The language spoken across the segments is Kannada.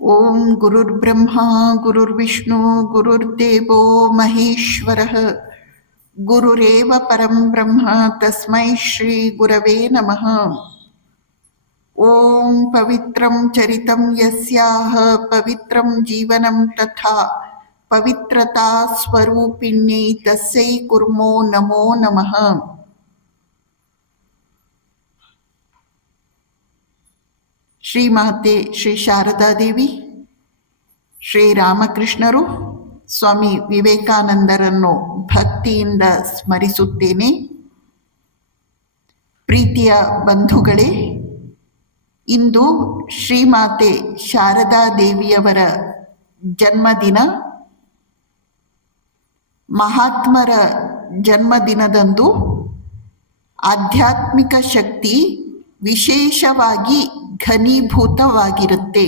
ಓಂ ಗುರುರ್ಬ್ರಹ್ಮ ಗುರುರ್ವಿಷ್ಣು ಗುರುರ್ದೇವೋ ಮಹೇಶ್ವರಃ ಗುರುರೇವ ಪರಂ ಬ್ರಹ್ಮ ತಸ್ಮೈ ಶ್ರೀ ಗುರವೇ ನಮಃ. ಓಂ ಪವಿತ್ರಂ ಚರಿತಂ ಯಸ್ಯಾಹ ಪವಿತ್ರಂ ಜೀವನಂ ತಥಾ ಪವಿತ್ರತಾ ಸ್ವರೂಪಿಣ್ಯೈ ತಸ್ಯೈ ಕುರ್ಮೋ ನಮೋ ನಮಃ. ಶ್ರೀಮಾತೆ ಶ್ರೀ ಶಾರದಾದೇವಿ, ಶ್ರೀರಾಮಕೃಷ್ಣರು, ಸ್ವಾಮಿ ವಿವೇಕಾನಂದರನ್ನು ಭಕ್ತಿಯಿಂದ ಸ್ಮರಿಸುತ್ತೇನೆ. ಪ್ರೀತಿಯ ಬಂಧುಗಳೇ, ಇಂದು ಶ್ರೀಮಾತೆ ಶಾರದಾದೇವಿಯವರ ಜನ್ಮದಿನ. ಮಹಾತ್ಮರ ಜನ್ಮದಿನದಂದು ಆಧ್ಯಾತ್ಮಿಕ ಶಕ್ತಿ ವಿಶೇಷವಾಗಿ ಘನೀಭೂತವಾಗಿರುತ್ತೆ.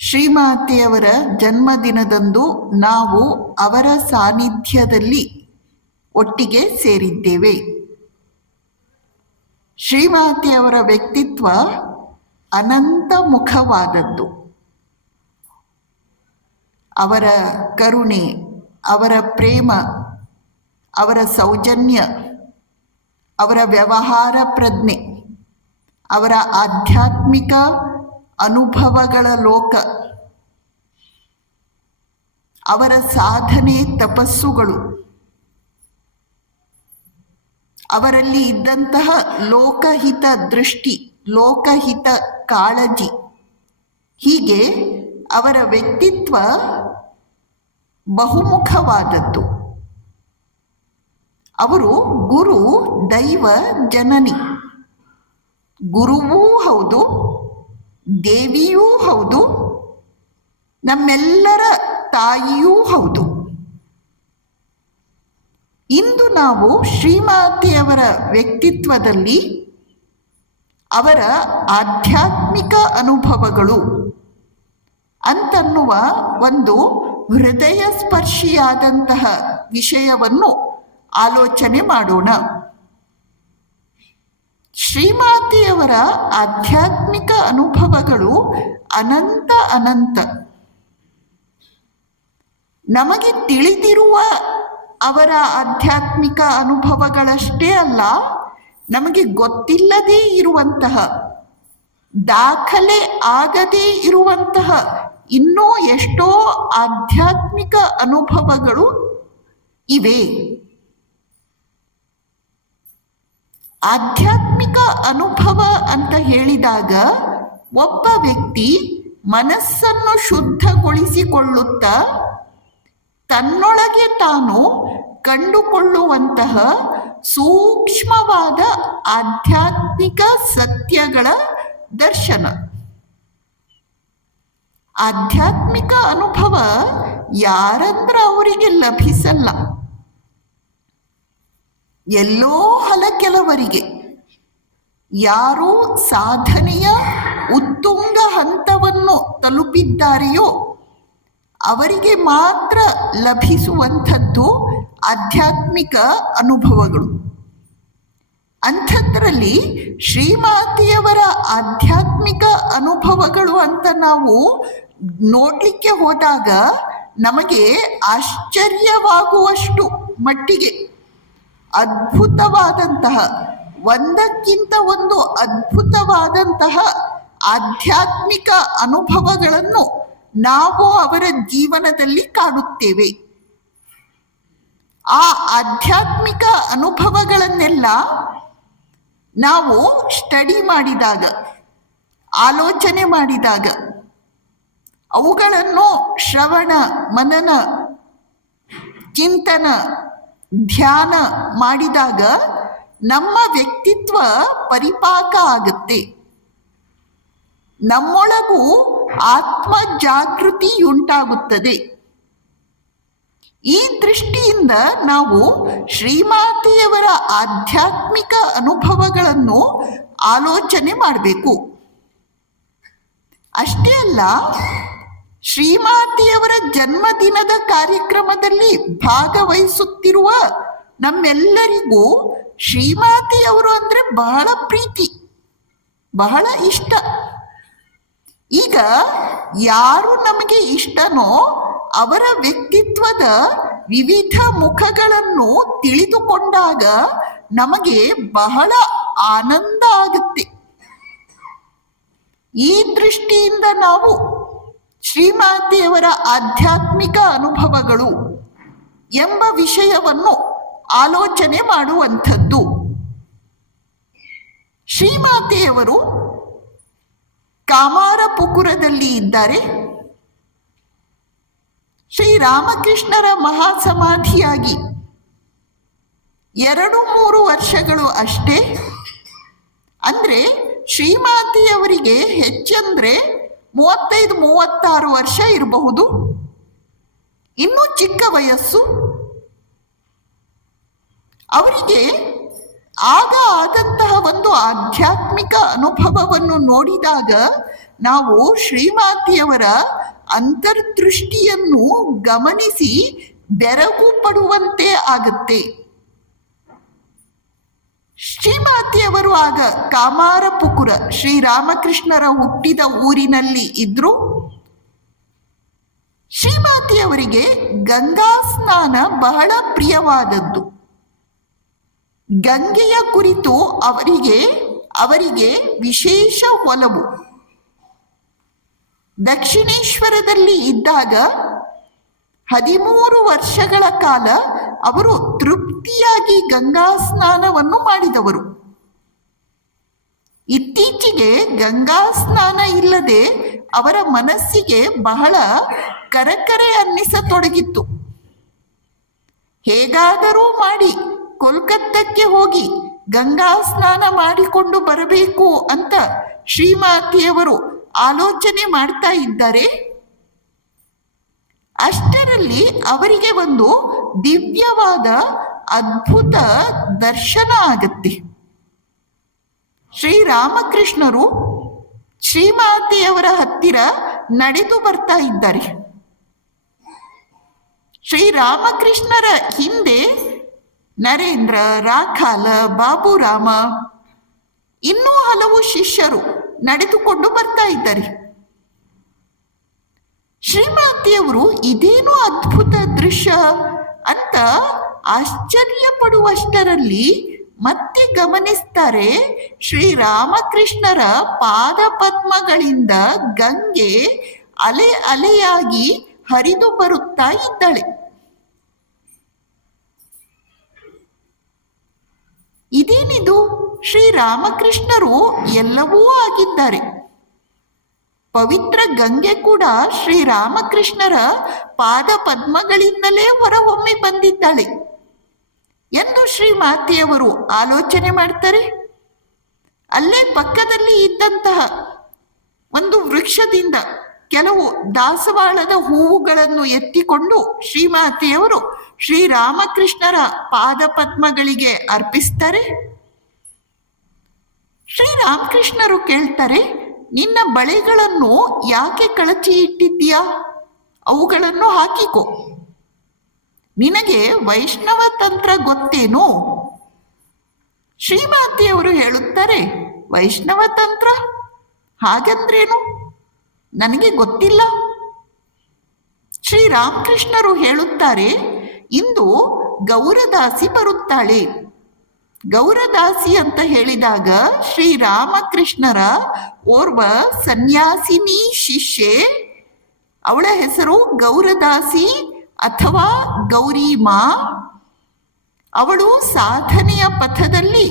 ಶ್ರೀಮಾತೆಯವರ ಜನ್ಮದಿನದಂದು ನಾವು ಅವರ ಸಾನ್ನಿಧ್ಯದಲ್ಲಿ ಒಟ್ಟಿಗೆ ಸೇರಿದ್ದೇವೆ. ಶ್ರೀಮಾತೆಯವರ ವ್ಯಕ್ತಿತ್ವ ಅನಂತ ಮುಖವಾದದ್ದು. ಅವರ ಕರುಣೆ, ಅವರ ಪ್ರೇಮ, ಅವರ ಸೌಜನ್ಯ, ಅವರ ವ್ಯವಹಾರ ಪ್ರಜ್ಞೆ, ಅವರ ಆಧ್ಯಾತ್ಮಿಕ ಅನುಭವಗಳ ಲೋಕ, ಅವರ ಸಾಧನೆ ತಪಸ್ಸುಗಳು, ಅವರಲ್ಲಿ ಇದ್ದಂತಹ ಲೋಕಹಿತ ದೃಷ್ಟಿ, ಲೋಕಹಿತ ಕಾಳಜಿ, ಹೀಗೆ ಅವರ ವ್ಯಕ್ತಿತ್ವ ಬಹುಮುಖವಾದದ್ದು. ಅವರು ಗುರು ದೈವ ಜನನಿ, ಗುರುವೂ ಹೌದು, ದೇವಿಯೂ ಹೌದು, ನಮ್ಮೆಲ್ಲರ ತಾಯಿಯೂ ಹೌದು. ಇಂದು ನಾವು ಶ್ರೀಮಾತೆಯವರ ವ್ಯಕ್ತಿತ್ವದಲ್ಲಿ ಅವರ ಆಧ್ಯಾತ್ಮಿಕ ಅನುಭವಗಳು ಅಂತನ್ನುವ ಒಂದು ಹೃದಯ ಸ್ಪರ್ಶಿಯಾದಂತಹ ವಿಷಯವನ್ನು ಆಲೋಚನೆ ಮಾಡೋಣ. ಶ್ರೀಮಾತೆಯವರ ಆಧ್ಯಾತ್ಮಿಕ ಅನುಭವಗಳು ಅನಂತ ಅನಂತ. ನಮಗೆ ತಿಳಿದಿರುವ ಅವರ ಆಧ್ಯಾತ್ಮಿಕ ಅನುಭವಗಳಷ್ಟೇ ಅಲ್ಲ, ನಮಗೆ ಗೊತ್ತಿಲ್ಲದೇ ಇರುವಂತಹ, ದಾಖಲೆ ಆಗದೇ ಇರುವಂತಹ ಇನ್ನೂ ಎಷ್ಟೋ ಆಧ್ಯಾತ್ಮಿಕ ಅನುಭವಗಳು ಇವೆ. ಆಧ್ಯಾತ್ಮಿಕ ಅನುಭವ ಅಂತ ಹೇಳಿದಾಗ ಒಬ್ಬ ವ್ಯಕ್ತಿ ಮನಸ್ಸನ್ನು ಶುದ್ಧಗೊಳಿಸಿಕೊಳ್ಳುತ್ತಾ ತನ್ನೊಳಗೆ ತಾನು ಕಂಡುಕೊಳ್ಳುವಂತಹ ಸೂಕ್ಷ್ಮವಾದ ಆಧ್ಯಾತ್ಮಿಕ ಸತ್ಯಗಳ ದರ್ಶನ. ಆಧ್ಯಾತ್ಮಿಕ ಅನುಭವ ಯಾರಂದ್ರೆ ಅವರಿಗೆ ಲಭಿಸಲ್ಲ. ಎಲ್ಲೋ ಕೆಲವರಿಗೆ, ಯಾರು ಸಾಧನೆಯ ಉತ್ತುಂಗ ಹಂತವನ್ನು ತಲುಪಿದ್ದಾರೆಯೋ ಅವರಿಗೆ ಮಾತ್ರ ಲಭಿಸುವಂಥದ್ದು ಆಧ್ಯಾತ್ಮಿಕ ಅನುಭವಗಳು. ಅಂಥದ್ರಲ್ಲಿ ಶ್ರೀಮಾತೆಯವರ ಆಧ್ಯಾತ್ಮಿಕ ಅನುಭವಗಳು ಅಂತ ನಾವು ನೋಡ್ಲಿಕ್ಕೆ ಹೋದಾಗ ನಮಗೆ ಆಶ್ಚರ್ಯವಾಗುವಷ್ಟು ಮಟ್ಟಿಗೆ ಅದ್ಭುತವಾದಂತಹ, ಒಂದಕ್ಕಿಂತ ಒಂದು ಅದ್ಭುತವಾದಂತಹ ಆಧ್ಯಾತ್ಮಿಕ ಅನುಭವಗಳನ್ನು ನಾವು ಅವರ ಜೀವನದಲ್ಲಿ ಕಾಣುತ್ತೇವೆ. ಆ ಆಧ್ಯಾತ್ಮಿಕ ಅನುಭವಗಳನ್ನೆಲ್ಲ ನಾವು ಸ್ಟಡಿ ಮಾಡಿದಾಗ, ಆಲೋಚನೆ ಮಾಡಿದಾಗ, ಅವುಗಳನ್ನು ಶ್ರವಣ ಮನನ ಚಿಂತನ ಧ್ಯಾನ ಮಾಡಿದಾಗ ನಮ್ಮ ವ್ಯಕ್ತಿತ್ವ ಪರಿಪಾಕ ಆಗುತ್ತೆ. ನಮ್ಮೊಳಗೂ ಆತ್ಮ ಜಾಗೃತಿಯುಂಟಾಗುತ್ತದೆ. ಈ ದೃಷ್ಟಿಯಿಂದ ನಾವು ಶ್ರೀಮಾತೆಯವರ ಆಧ್ಯಾತ್ಮಿಕ ಅನುಭವಗಳನ್ನು ಆಲೋಚನೆ ಮಾಡಬೇಕು. ಅಷ್ಟೇ ಅಲ್ಲ, ಶ್ರೀಮಾತೆಯವರ ಜನ್ಮದಿನದ ಕಾರ್ಯಕ್ರಮದಲ್ಲಿ ಭಾಗವಹಿಸುತ್ತಿರುವ ನಮ್ಮೆಲ್ಲರಿಗೂ ಶ್ರೀಮಾತೆಯವರು ಅಂದರೆ ಬಹಳ ಪ್ರೀತಿ, ಬಹಳ ಇಷ್ಟ. ಈಗ ಯಾರು ನಮಗೆ ಇಷ್ಟನೋ ಅವರ ವ್ಯಕ್ತಿತ್ವದ ವಿವಿಧ ಮುಖಗಳನ್ನು ತಿಳಿದುಕೊಂಡಾಗ ನಮಗೆ ಬಹಳ ಆನಂದ ಆಗುತ್ತೆ. ಈ ದೃಷ್ಟಿಯಿಂದ ನಾವು ಶ್ರೀಮಾತೆಯವರ ಆಧ್ಯಾತ್ಮಿಕ ಅನುಭವಗಳು ಎಂಬ ವಿಷಯವನ್ನು ಆಲೋಚನೆ ಮಾಡುವಂಥದ್ದು. ಶ್ರೀಮಾತೆಯವರು ಕಾಮಾರಪುಕುರದಲ್ಲಿ ಇದ್ದಾರೆ. ಶ್ರೀರಾಮಕೃಷ್ಣರ ಮಹಾಸಮಾಧಿಯಾಗಿ 2-3 ವರ್ಷಗಳು ಅಷ್ಟೇ. ಅಂದ್ರೆ ಶ್ರೀಮಾತೆಯವರಿಗೆ ಹೆಚ್ಚಂದ್ರೆ 35-36 ವರ್ಷ ಇರಬಹುದು. ಇನ್ನೂ ಚಿಕ್ಕ ವಯಸ್ಸು. ಅವರಿಗೆ ಆಗ ಆದಂತಹ ಒಂದು ಆಧ್ಯಾತ್ಮಿಕ ಅನುಭವವನ್ನು ನೋಡಿದಾಗ ನಾವು ಶ್ರೀಮಾತೆಯವರ ಅಂತರ್ದೃಷ್ಟಿಯನ್ನು ಗಮನಿಸಿ ಬೆರಗು ಪಡುವಂತೆ ಆಗುತ್ತೆ. ಶ್ರೀಮಾತೆಯವರು ಆಗ ಕಾಮಾರಪುಕುರ ಶ್ರೀರಾಮಕೃಷ್ಣರ ಹುಟ್ಟಿದ ಊರಿನಲ್ಲಿ ಇದ್ರು. ಶ್ರೀಮಾತೆಯವರಿಗೆ ಗಂಗಾ ಸ್ನಾನ ಬಹಳ ಪ್ರಿಯವಾದದ್ದು. ಗಂಗೆಯ ಕುರಿತು ಅವರಿಗೆ ವಿಶೇಷ ಒಲವು. ದಕ್ಷಿಣೇಶ್ವರದಲ್ಲಿ ಇದ್ದಾಗ 13 ವರ್ಷಗಳ ಕಾಲ ಅವರು ತೃಪ್ತಿಯಾಗಿ ಗಂಗಾ ಸ್ನಾನವನ್ನು ಮಾಡಿದವರು. ಇತ್ತೀಚೆಗೆ ಗಂಗಾ ಸ್ನಾನ ಇಲ್ಲದೆ ಅವರ ಮನಸ್ಸಿಗೆ ಬಹಳ ಕರಕರೆ ಅನ್ನಿಸತೊಡಗಿತ್ತು. ಹೇಗಾದರೂ ಮಾಡಿ ಕೋಲ್ಕತ್ತಕ್ಕೆ ಹೋಗಿ ಗಂಗಾ ಸ್ನಾನ ಮಾಡಿಕೊಂಡು ಬರಬೇಕು ಅಂತ ಶ್ರೀಮಾತೆಯವರು ಆಲೋಚನೆ ಮಾಡ್ತಾ ಇದ್ದಾರೆ. ಅಷ್ಟರಲ್ಲಿ ಅವರಿಗೆ ಒಂದು ದಿವ್ಯವಾದ ಅದ್ಭುತ ದರ್ಶನ ಆಗತ್ತೆ. ಶ್ರೀರಾಮಕೃಷ್ಣರು ಶ್ರೀಮಾತೆಯವರ ಹತ್ತಿರ ನಡೆದು ಬರ್ತಾ ಇದ್ದಾರೆ. ಶ್ರೀರಾಮಕೃಷ್ಣರ ಹಿಂದೆ ನರೇಂದ್ರ, ರಾಖಾಲ, ಬಾಬುರಾಮ ಇನ್ನೂ ಹಲವು ಶಿಷ್ಯರು ನಡೆದುಕೊಂಡು ಬರ್ತಾ ಇದ್ದಾರೆ. ಶ್ರೀಮಾತೆಯವರು ಇದೇನು ಅದ್ಭುತ ದೃಶ್ಯ ಅಂತ ಆಶ್ಚರ್ಯ ಪಡುವಷ್ಟರಲ್ಲಿ ಮತ್ತೆ ಗಮನಿಸ್ತಾರೆ, ಶ್ರೀರಾಮಕೃಷ್ಣರ ಪಾದ ಪದ್ಮಗಳಿಂದ ಗಂಗೆ ಅಲೆ ಅಲೆಯಾಗಿ ಹರಿದು ಬರುತ್ತಾ ಇದ್ದಾಳೆ. ಇದೇನಿದು? ಶ್ರೀರಾಮಕೃಷ್ಣರು ಎಲ್ಲವೂ ಆಗಿದ್ದಾರೆ. ಪವಿತ್ರ ಗಂಗೆ ಕೂಡ ಶ್ರೀರಾಮಕೃಷ್ಣರ ಪಾದ ಪದ್ಮಗಳಿಂದಲೇ ಹೊರಹೊಮ್ಮಿ ಬಂದಿದ್ದಾಳೆ ಎಂದು ಶ್ರೀಮಾತೆಯವರು ಆಲೋಚನೆ ಮಾಡ್ತಾರೆ. ಅಲ್ಲೇ ಪಕ್ಕದಲ್ಲಿ ಇದ್ದಂತಹ ಒಂದು ವೃಕ್ಷದಿಂದ ಕೆಲವು ದಾಸವಾಳದ ಹೂವುಗಳನ್ನು ಎತ್ತಿಕೊಂಡು ಶ್ರೀಮಾತೆಯವರು ಶ್ರೀರಾಮಕೃಷ್ಣರ ಪಾದ ಪದ್ಮಗಳಿಗೆ ಅರ್ಪಿಸ್ತಾರೆ. ಶ್ರೀರಾಮಕೃಷ್ಣರು ಕೇಳ್ತಾರೆ, ನಿನ್ನ ಬಳೆಗಳನ್ನು ಯಾಕೆ ಕಳಚಿ ಇಟ್ಟಿದ್ದೀಯಾ? ಅವುಗಳನ್ನು ಹಾಕಿಕೋ. ನಿನಗೆ ವೈಷ್ಣವ ತಂತ್ರ ಗೊತ್ತೇನು? ಶ್ರೀಮಾತೆಯವರು ಹೇಳುತ್ತಾರೆ, ವೈಷ್ಣವ ತಂತ್ರ ಹಾಗಂದ್ರೇನು? ನನಗೆ ಗೊತ್ತಿಲ್ಲ. ಶ್ರೀರಾಮಕೃಷ್ಣರು ಹೇಳುತ್ತಾರೆ, ಇಂದು ಗೌರದಾಸಿ ಬರುತ್ತಾಳೆ. ಗೌರದಾಸಿ ಅಂತ ಹೇಳಿದಾಗ ಶ್ರೀರಾಮಕೃಷ್ಣರ ಓರ್ವ ಸನ್ಯಾಸಿನಿ ಶಿಷ್ಯೆ, ಅವಳ ಹೆಸರು ಗೌರದಾಸಿ ಅಥವಾ ಗೌರಿಮಾ. ಅವಳು ಸಾಧನೆಯ ಪಥದಲ್ಲಿ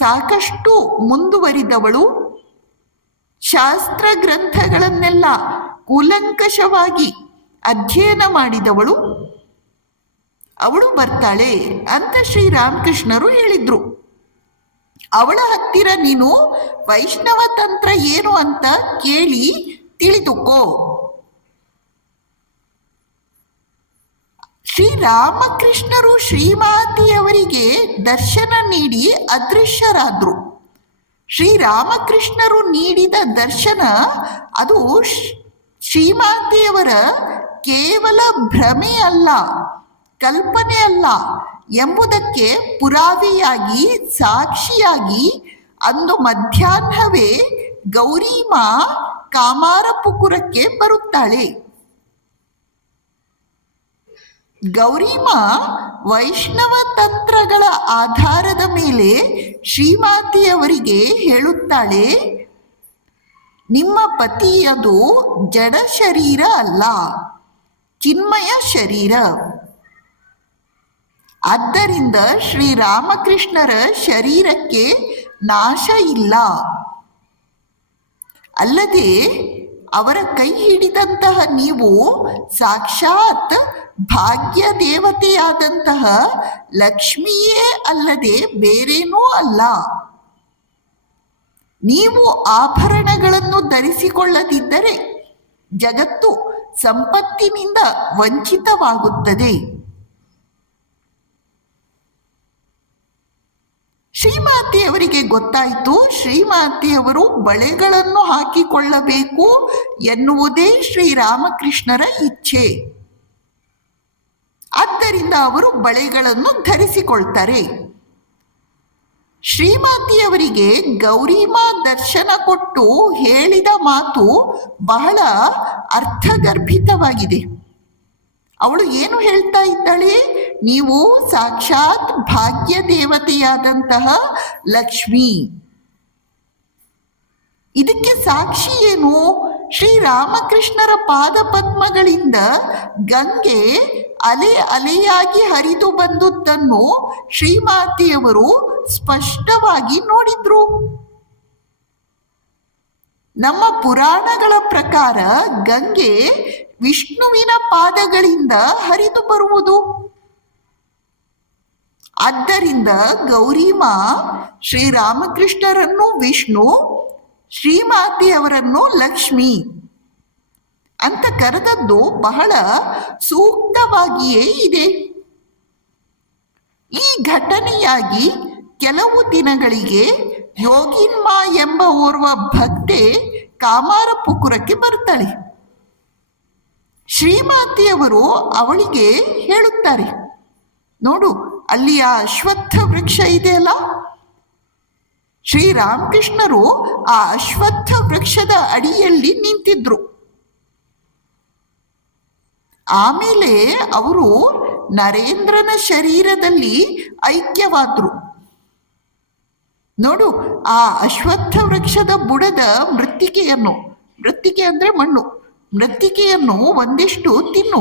ಸಾಕಷ್ಟು ಮುಂದುವರಿದವಳು. ಶಾಸ್ತ್ರ ಗ್ರಂಥಗಳನ್ನೆಲ್ಲ ಕೂಲಂಕಷವಾಗಿ ಅಧ್ಯಯನ ಮಾಡಿದವಳು. ಅವಳು ಬರ್ತಾಳೆ ಅಂತ ಶ್ರೀರಾಮಕೃಷ್ಣರು ಹೇಳಿದ್ರು. ಅವಳ ಹತ್ತಿರ ನೀನು ವೈಷ್ಣವ ತಂತ್ರ ಏನು ಅಂತ ಕೇಳಿ ತಿಳಿದುಕೋ. ಶ್ರೀರಾಮಕೃಷ್ಣರು ಶ್ರೀಮಾತೆಯವರಿಗೆ ದರ್ಶನ ನೀಡಿ ಅದೃಶ್ಯರಾದ್ರು. ಶ್ರೀರಾಮಕೃಷ್ಣರು ನೀಡಿದ ದರ್ಶನ ಅದು ಶ್ರೀಮಾತೆಯವರ ಕೇವಲ ಭ್ರಮೆ ಅಲ್ಲ, ಕಲ್ಪನೆ ಅಲ್ಲ ಎಂಬುದಕ್ಕೆ ಪುರಾವೆಯಾಗಿ, ಸಾಕ್ಷಿಯಾಗಿ ಅಂದು ಮಧ್ಯಾಹ್ನವೇ ಗೌರೀಮ ಕಾಮಾರಪುಕುರಕ್ಕೆ ಬರುತ್ತಾಳೆ. ಗೌರೀಮ ವೈಷ್ಣವ ತಂತ್ರಗಳ ಆಧಾರದ ಮೇಲೆ ಶ್ರೀಮಾತೆಯವರಿಗೆ ಹೇಳುತ್ತಾಳೆ, ನಿಮ್ಮ ಪತಿ ಅದು ಜಡ ಶರೀರ ಅಲ್ಲ, ಚಿನ್ಮಯ ಶರೀರ. ಆದ್ದರಿಂದ ಶ್ರೀರಾಮಕೃಷ್ಣರ ಶರೀರಕ್ಕೆ ನಾಶ ಇಲ್ಲ. ಅಲ್ಲದೆ ಅವರ ಕೈ ಹಿಡಿದಂತಹ ನೀವು ಸಾಕ್ಷಾತ್ ಭಾಗ್ಯ ದೇವತೆಯಾದಂತಹ ಲಕ್ಷ್ಮಿಯೇ ಅಲ್ಲದೆ ಬೇರೇನೂ ಅಲ್ಲ. ನೀವು ಆಭರಣಗಳನ್ನು ಧರಿಸಿಕೊಳ್ಳದಿದ್ದರೆ ಜಗತ್ತು ಸಂಪತ್ತಿನಿಂದ ವಂಚಿತವಾಗುತ್ತದೆ. ಶ್ರೀಮಾತೆಯವರಿಗೆ ಗೊತ್ತಾಯಿತು, ಶ್ರೀಮಾತೆಯವರು ಬಳೆಗಳನ್ನು ಹಾಕಿಕೊಳ್ಳಬೇಕು ಎನ್ನುವುದೇ ಶ್ರೀರಾಮಕೃಷ್ಣರ ಇಚ್ಛೆ. ಆದ್ದರಿಂದ ಅವರು ಬಳೆಗಳನ್ನು ಧರಿಸಿಕೊಳ್ತಾರೆ. ಶ್ರೀಮಾತೆಯವರಿಗೆ ಗೌರೀಮಾ ದರ್ಶನ ಕೊಟ್ಟು ಹೇಳಿದ ಮಾತು ಬಹಳ ಅರ್ಥಗರ್ಭಿತವಾಗಿದೆ. ಅವಳು ಏನು ಹೇಳ್ತಾ ಇದ್ದಾಳೆ? ನೀವು ಸಾಕ್ಷಾತ್ ಭಾಗ್ಯ ದೇವತೆಯಾದಂತಹ ಲಕ್ಷ್ಮಿ. ಇದಕ್ಕೆ ಸಾಕ್ಷಿ ಏನು? ಶ್ರೀರಾಮಕೃಷ್ಣರ ಪಾದ ಪದ್ಮಗಳಿಂದ ಗಂಗೆ ಅಲೆ ಅಲೆಯಾಗಿ ಹರಿದು ಬಂದುದನ್ನು ಶ್ರೀಮಾತೆಯವರು ಸ್ಪಷ್ಟವಾಗಿ ನೋಡಿದ್ರು. ನಮ್ಮ ಪುರಾಣಗಳ ಪ್ರಕಾರ ಗಂಗೆ ವಿಷ್ಣುವಿನ ಪಾದಗಳಿಂದ ಹರಿದು ಬರುವುದು. ಆದ್ದರಿಂದ ಗೌರೀಮಾ ಶ್ರೀರಾಮಕೃಷ್ಣರನ್ನು ವಿಷ್ಣು, ಶ್ರೀಮಾತೆಯವರನ್ನು ಲಕ್ಷ್ಮಿ ಅಂತ ಕರೆದದ್ದು ಬಹಳ ಸೂಕ್ತವಾಗಿಯೇ ಇದೆ. ಈ ಘಟನೆಯಾಗಿ ಕೆಲವು ದಿನಗಳಿಗೆ ಯೋಗಿನ್ಮಾ ಎಂಬ ಓರ್ವ ಭಕ್ತೆ ಕಾಮಾರಪುಕುರಕ್ಕೆ ಬರ್ತಾಳೆ. ಶ್ರೀಮಾತೆಯವರು ಅವಳಿಗೆ ಹೇಳುತ್ತಾರೆ, ನೋಡು ಅಲ್ಲಿ ಆ ಅಶ್ವತ್ಥ ವೃಕ್ಷ ಇದೆಯಲ್ಲ, ಶ್ರೀರಾಮಕೃಷ್ಣರು ಆ ಅಶ್ವತ್ಥ ವೃಕ್ಷದ ಅಡಿಯಲ್ಲಿ ನಿಂತಿದ್ರು. ಆಮೇಲೆ ಅವರು ನರೇಂದ್ರನ ಶರೀರದಲ್ಲಿ ಐಕ್ಯವಾದ್ರು. ನೋಡು ಆ ಅಶ್ವತ್ಥ ವೃಕ್ಷದ ಬುಡದ ಮೃತ್ತಿಕೆ ಅಂದ್ರೆ ಮಣ್ಣು, ಮೃತ್ತಿಕೆಯನ್ನು ಒಂದಿಷ್ಟು ತಿನ್ನು.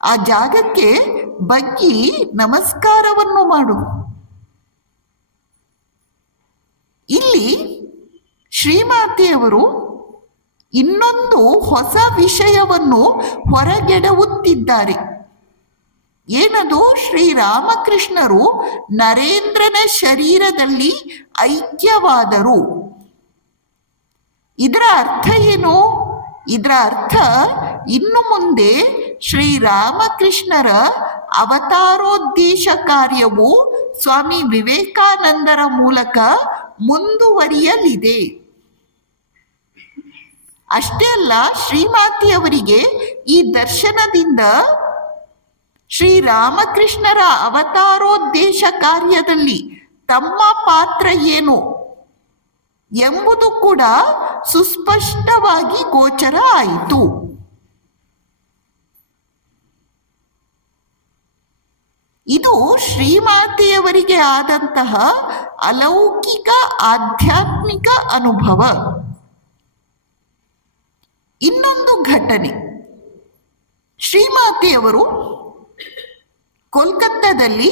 ಆ ಜಾಗಕ್ಕೆ ಬಗ್ಗಿ ನಮಸ್ಕಾರವನ್ನು ಮಾಡು. ಇಲ್ಲಿ ಶ್ರೀಮಾತೆಯವರು ಇನ್ನೊಂದು ಹೊಸ ವಿಷಯವನ್ನು ಹೊರಗೆಡವುತ್ತಿದ್ದಾರೆ. ಏನದು? ಶ್ರೀರಾಮಕೃಷ್ಣರು ನರೇಂದ್ರನ ಶರೀರದಲ್ಲಿ ಐಕ್ಯವಾದರು. ಇದರ ಅರ್ಥ ಏನು? ಇದರ ಅರ್ಥ ಇನ್ನು ಮುಂದೆ ಶ್ರೀರಾಮಕೃಷ್ಣರ ಅವತಾರೋದ್ದೇಶ ಕಾರ್ಯವು ಸ್ವಾಮಿ ವಿವೇಕಾನಂದರ ಮೂಲಕ ಮುಂದುವರಿಯಲಿದೆ. ಅಷ್ಟೇ ಅಲ್ಲ, ಶ್ರೀಮಾತೆಯವರಿಗೆ ಈ ದರ್ಶನದಿಂದ ಶ್ರೀರಾಮಕೃಷ್ಣರ ಅವತಾರೋದ್ದೇಶ ಕಾರ್ಯದಲ್ಲಿ ತಮ್ಮ ಪಾತ್ರ ಏನು ಎಂಬುದು ಕೂಡ ಸುಸ್ಪಷ್ಟವಾಗಿ ಗೋಚರ ಆಯಿತು. ಇದು ಶ್ರೀಮಾತೆಯವರಿಗೆ ಆದಂತಹ ಅಲೌಕಿಕ ಆಧ್ಯಾತ್ಮಿಕ ಅನುಭವ. ಇನ್ನೊಂದು ಘಟನೆ, ಶ್ರೀಮಾತೆಯವರು ಕೋಲ್ಕತ್ತಾದಲ್ಲಿ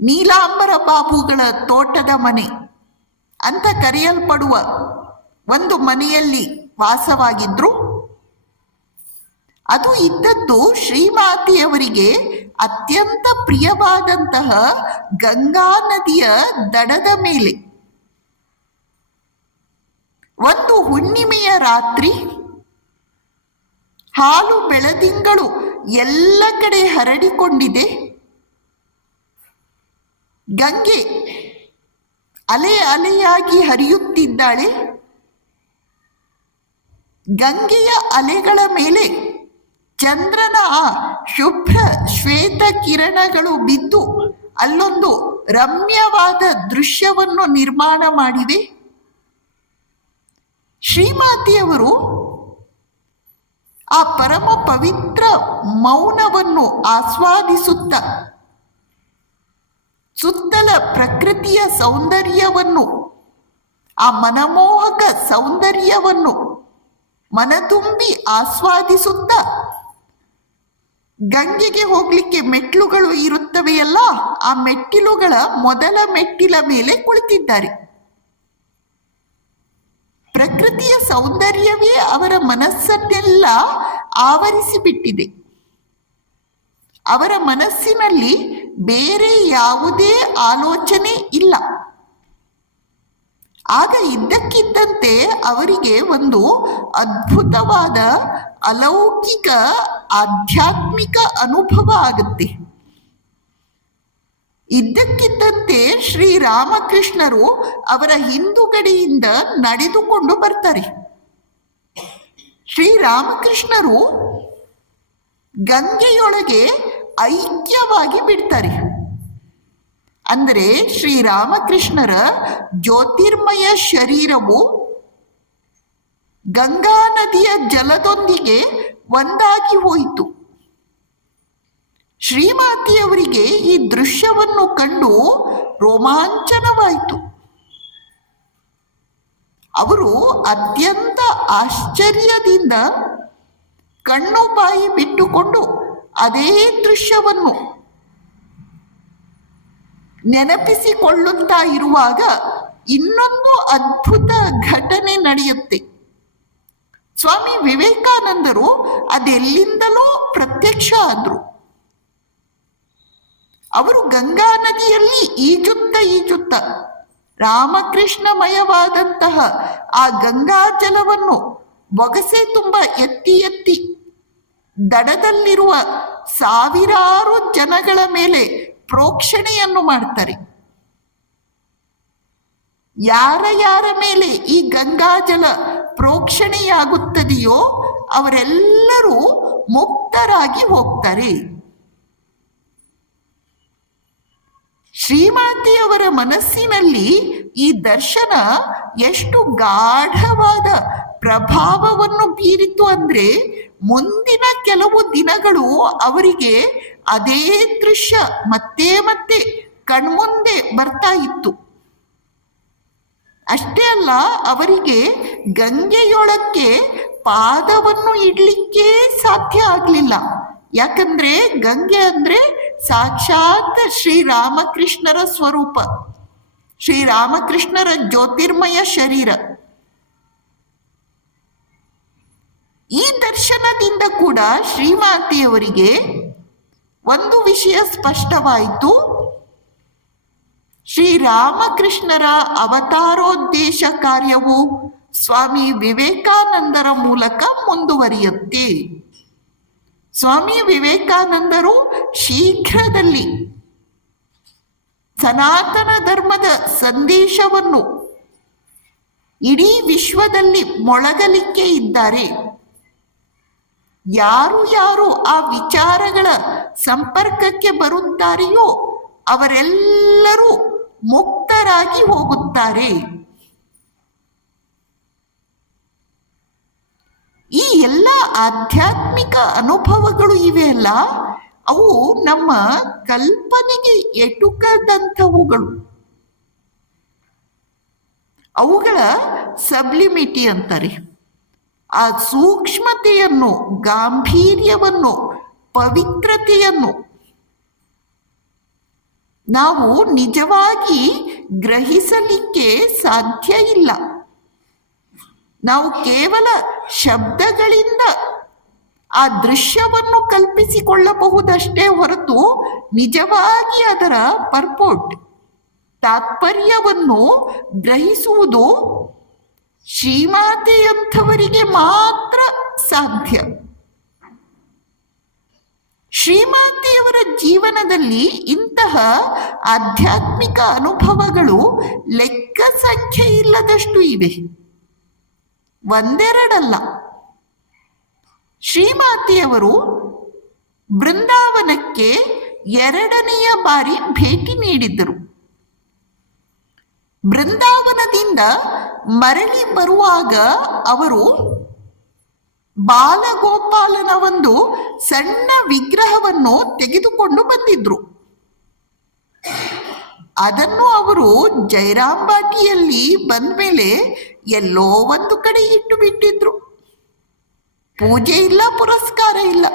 ನೀಲಾಂಬರ ಬಾಬುಗಳ ತೋಟದ ಮನೆ ಅಂತ ಕರೆಯಲ್ಪಡುವ ಒಂದು ಮನೆಯಲ್ಲಿ ವಾಸವಾಗಿದ್ರು. ಅದು ಇದ್ದದ್ದು ಶ್ರೀಮಾತೆಯವರಿಗೆ ಅತ್ಯಂತ ಪ್ರಿಯವಾದಂತಹ ಗಂಗಾ ನದಿಯ ದಡದ ಮೇಲೆ. ಒಂದು ಹುಣ್ಣಿಮೆಯ ರಾತ್ರಿ ಹಾಲು ಬೆಳದಿಂಗಳು ಎಲ್ಲ ಕಡೆ ಹರಡಿಕೊಂಡಿದೆ. ಗಂಗೆ ಅಲೆ ಅಲೆಯಾಗಿ ಹರಿಯುತ್ತಿದ್ದಾಳೆ. ಗಂಗೆಯ ಅಲೆಗಳ ಮೇಲೆ ಚಂದ್ರನ ಆ ಶುಭ್ರ ಶ್ವೇತ ಕಿರಣಗಳು ಬಿದ್ದು ಅಲ್ಲೊಂದು ರಮ್ಯವಾದ ದೃಶ್ಯವನ್ನು ನಿರ್ಮಾಣ ಮಾಡಿದೆ. ಶ್ರೀಮಾತೆಯವರು ಆ ಪರಮ ಪವಿತ್ರ ಮೌನವನ್ನು ಆಸ್ವಾದಿಸುತ್ತ ಸುತ್ತಲ ಪ್ರಕೃತಿಯ ಸೌಂದರ್ಯವನ್ನು, ಆ ಮನಮೋಹಕ ಸೌಂದರ್ಯವನ್ನು ಮನತುಂಬಿ ಆಸ್ವಾದಿಸುತ್ತ, ಗಂಗೆಗೆ ಹೋಗ್ಲಿಕ್ಕೆ ಮೆಟ್ಟಿಲುಗಳು ಇರುತ್ತವೆಯಲ್ಲ, ಆ ಮೆಟ್ಟಿಲುಗಳ ಮೊದಲ ಮೆಟ್ಟಿಲ ಮೇಲೆ ಕುಳಿತಿದ್ದಾರೆ. ಪ್ರಕೃತಿಯ ಸೌಂದರ್ಯವೇ ಅವರ ಮನಸ್ಸನ್ನೆಲ್ಲ ಆವರಿಸಿಬಿಟ್ಟಿದೆ. ಅವರ ಮನಸ್ಸಿನಲ್ಲಿ ಬೇರೆ ಯಾವುದೇ ಆಲೋಚನೆ ಇಲ್ಲ. ಆಗ ಇದ್ದಕ್ಕಿದ್ದಂತೆ ಅವರಿಗೆ ಒಂದು ಅದ್ಭುತವಾದ ಅಲೌಕಿಕ ಆಧ್ಯಾತ್ಮಿಕ ಅನುಭವ ಆಗುತ್ತೆ. ಇದ್ದಕ್ಕಿದ್ದಂತೆ ಶ್ರೀರಾಮಕೃಷ್ಣರು ಅವರ ಹಿಂದುಗಡೆಯಿಂದ ನಡೆದುಕೊಂಡು ಬರ್ತಾರೆ. ಶ್ರೀರಾಮಕೃಷ್ಣರು ಗಂಗೆಯೊಳಗೆ ಐಕ್ಯವಾಗಿ ಬಿಡ್ತಾರೆ. ಅಂದರೆ ಶ್ರೀರಾಮಕೃಷ್ಣರ ಜ್ಯೋತಿರ್ಮಯ ಶರೀರವು ಗಂಗಾ ನದಿಯ ಜಲದೊಂದಿಗೆ ಒಂದಾಗಿ ಹೋಯಿತು. ಶ್ರೀಮಾತೆಯವರಿಗೆ ಈ ದೃಶ್ಯವನ್ನು ಕಂಡು ರೋಮಾಂಚನವಾಯಿತು. ಅವರು ಅತ್ಯಂತ ಆಶ್ಚರ್ಯದಿಂದ ಕಣ್ಣು ಬಾಯಿ ಬಿಟ್ಟುಕೊಂಡು ಅದೇ ದೃಶ್ಯವನ್ನು ನೆನಪಿಸಿಕೊಳ್ಳುತ್ತಾ ಇರುವಾಗ ಇನ್ನೊಂದು ಅದ್ಭುತ ಘಟನೆ ನಡೆಯುತ್ತೆ. ಸ್ವಾಮಿ ವಿವೇಕಾನಂದರು ಅದೆಲ್ಲಿಂದಲೂ ಪ್ರತ್ಯಕ್ಷ ಆದರು. ಅವರು ಗಂಗಾ ನದಿಯಲ್ಲಿ ಈಜುತ್ತ ರಾಮಕೃಷ್ಣಮಯವಾದಂತಹ ಆ ಗಂಗಾ ಜಲವನ್ನು ಬೊಗಸೆ ತುಂಬ ಎತ್ತಿ ದಡದಲ್ಲಿರುವ ಸಾವಿರಾರು ಜನಗಳ ಮೇಲೆ ಪ್ರೋಕ್ಷಣೆಯನ್ನು ಮಾಡ್ತಾರೆ. ಯಾರ ಮೇಲೆ ಈ ಗಂಗಾಜಲ ಪ್ರೋಕ್ಷಣೆಯಾಗುತ್ತದೆಯೋ ಅವರೆಲ್ಲರೂ ಮುಕ್ತರಾಗಿ ಹೋಗ್ತಾರೆ. ಶ್ರೀಮಾತೆಯವರ ಮನಸ್ಸಿನಲ್ಲಿ ಈ ದರ್ಶನ ಎಷ್ಟು ಗಾಢವಾದ ಪ್ರಭಾವವನ್ನು ಬೀರಿತು ಅಂದ್ರೆ ಮುಂದಿನ ಕೆಲವು ದಿನಗಳು ಅವರಿಗೆ ಅದೇ ದೃಶ್ಯ ಮತ್ತೆ ಮತ್ತೆ ಕಣ್ಮುಂದೆ ಬರ್ತಾ ಇತ್ತು. ಅಷ್ಟೇ ಅಲ್ಲ, ಅವರಿಗೆ ಗಂಗೆಯೊಳಕ್ಕೆ ಪಾದವನ್ನು ಇಡ್ಲಿಕ್ಕೆ ಸಾಧ್ಯ ಆಗಲಿಲ್ಲ. ಯಾಕಂದ್ರೆ ಗಂಗೆ ಅಂದ್ರೆ ಸಾಕ್ಷಾತ್ ಶ್ರೀರಾಮಕೃಷ್ಣರ ಸ್ವರೂಪ, ಶ್ರೀರಾಮಕೃಷ್ಣರ ಜ್ಯೋತಿರ್ಮಯ ಶರೀರ. ಈ ದರ್ಶನದಿಂದ ಕೂಡ ಶ್ರೀಮಾತೆಯವರಿಗೆ ಒಂದು ವಿಷಯ ಸ್ಪಷ್ಟವಾಯಿತು. ಶ್ರೀರಾಮಕೃಷ್ಣರ ಅವತಾರೋದ್ದೇಶ ಕಾರ್ಯವು ಸ್ವಾಮಿ ವಿವೇಕಾನಂದರ ಮೂಲಕ ಮುಂದುವರಿಯುತ್ತೆ. ಸ್ವಾಮಿ ವಿವೇಕಾನಂದರು ಶೀಘ್ರದಲ್ಲಿ ಸನಾತನ ಧರ್ಮದ ಸಂದೇಶವನ್ನು ಇಡೀ ವಿಶ್ವದಲ್ಲಿ ಮೊಳಗಲಿಕ್ಕೆ ಇದ್ದಾರೆ. ಯಾರು ಆ ವಿಚಾರಗಳ ಸಂಪರ್ಕಕ್ಕೆ ಬರುತ್ತಾರೆಯೋ ಅವರೆಲ್ಲರೂ ಮುಕ್ತರಾಗಿ ಹೋಗುತ್ತಾರೆ. ಈ ಎಲ್ಲ ಆಧ್ಯಾತ್ಮಿಕ ಅನುಭವಗಳು ಇವೆ ಅಲ್ಲ, ಅವು ನಮ್ಮ ಕಲ್ಪನೆಗೆ ಎಟುಕದಂಥವುಗಳು. ಅವುಗಳ ಸಬ್ಲಿಮಿಟಿ ಅಂತಾರೆ. ಆ ಸೂಕ್ಷ್ಮತೆಯನ್ನು, ಗಾಂಭೀರ್ಯವನ್ನು, ಪವಿತ್ರತೆಯನ್ನು ನಾವು ನಿಜವಾಗಿ ಗ್ರಹಿಸಲಿಕ್ಕೆ ಸಾಧ್ಯ ಇಲ್ಲ. ನಾವು ಕೇವಲ ಶಬ್ದಗಳಿಂದ ಆ ದೃಶ್ಯವನ್ನು ಕಲ್ಪಿಸಿಕೊಳ್ಳಬಹುದಷ್ಟೇ ಹೊರತು ನಿಜವಾಗಿ ಅದರ ಪರ್ಪೋರ್ಟ್, ತಾತ್ಪರ್ಯವನ್ನು ಗ್ರಹಿಸುವುದು ಶ್ರೀಮಾತೆಯಂಥವರಿಗೆ ಮಾತ್ರ ಸಾಧ್ಯ. ಶ್ರೀಮಾತೆಯವರ ಜೀವನದಲ್ಲಿ ಇಂತಹ ಆಧ್ಯಾತ್ಮಿಕ ಅನುಭವಗಳು ಲೆಕ್ಕ ಸಂಖ್ಯೆ ಇಲ್ಲದಷ್ಟು ಇವೆ, ಒಂದೆರಡಲ್ಲ. ಶ್ರೀಮಾತೆಯವರು ಬೃಂದಾವನಕ್ಕೆ ಎರಡನೆಯ ಬಾರಿ ಭೇಟಿ ನೀಡಿದ್ದರು. ಬೃಂದಾವನದಿಂದ ಮರಳಿ ಬರುವಾಗ ಅವರು ಬಾಲಗೋಪಾಲನ ಒಂದು ಸಣ್ಣ ವಿಗ್ರಹವನ್ನು ತೆಗೆದುಕೊಂಡು ಬಂದಿದ್ರು. ಅದನ್ನು ಅವರು ಜೈರಾಂಬಾಟಿಯಲ್ಲಿ ಬಂದ್ಮೇಲೆ ಎಲ್ಲೋ ಒಂದು ಕಡೆ ಇಟ್ಟು ಬಿಟ್ಟಿದ್ರು. ಪೂಜೆ ಇಲ್ಲ, ಪುರಸ್ಕಾರ ಇಲ್ಲ,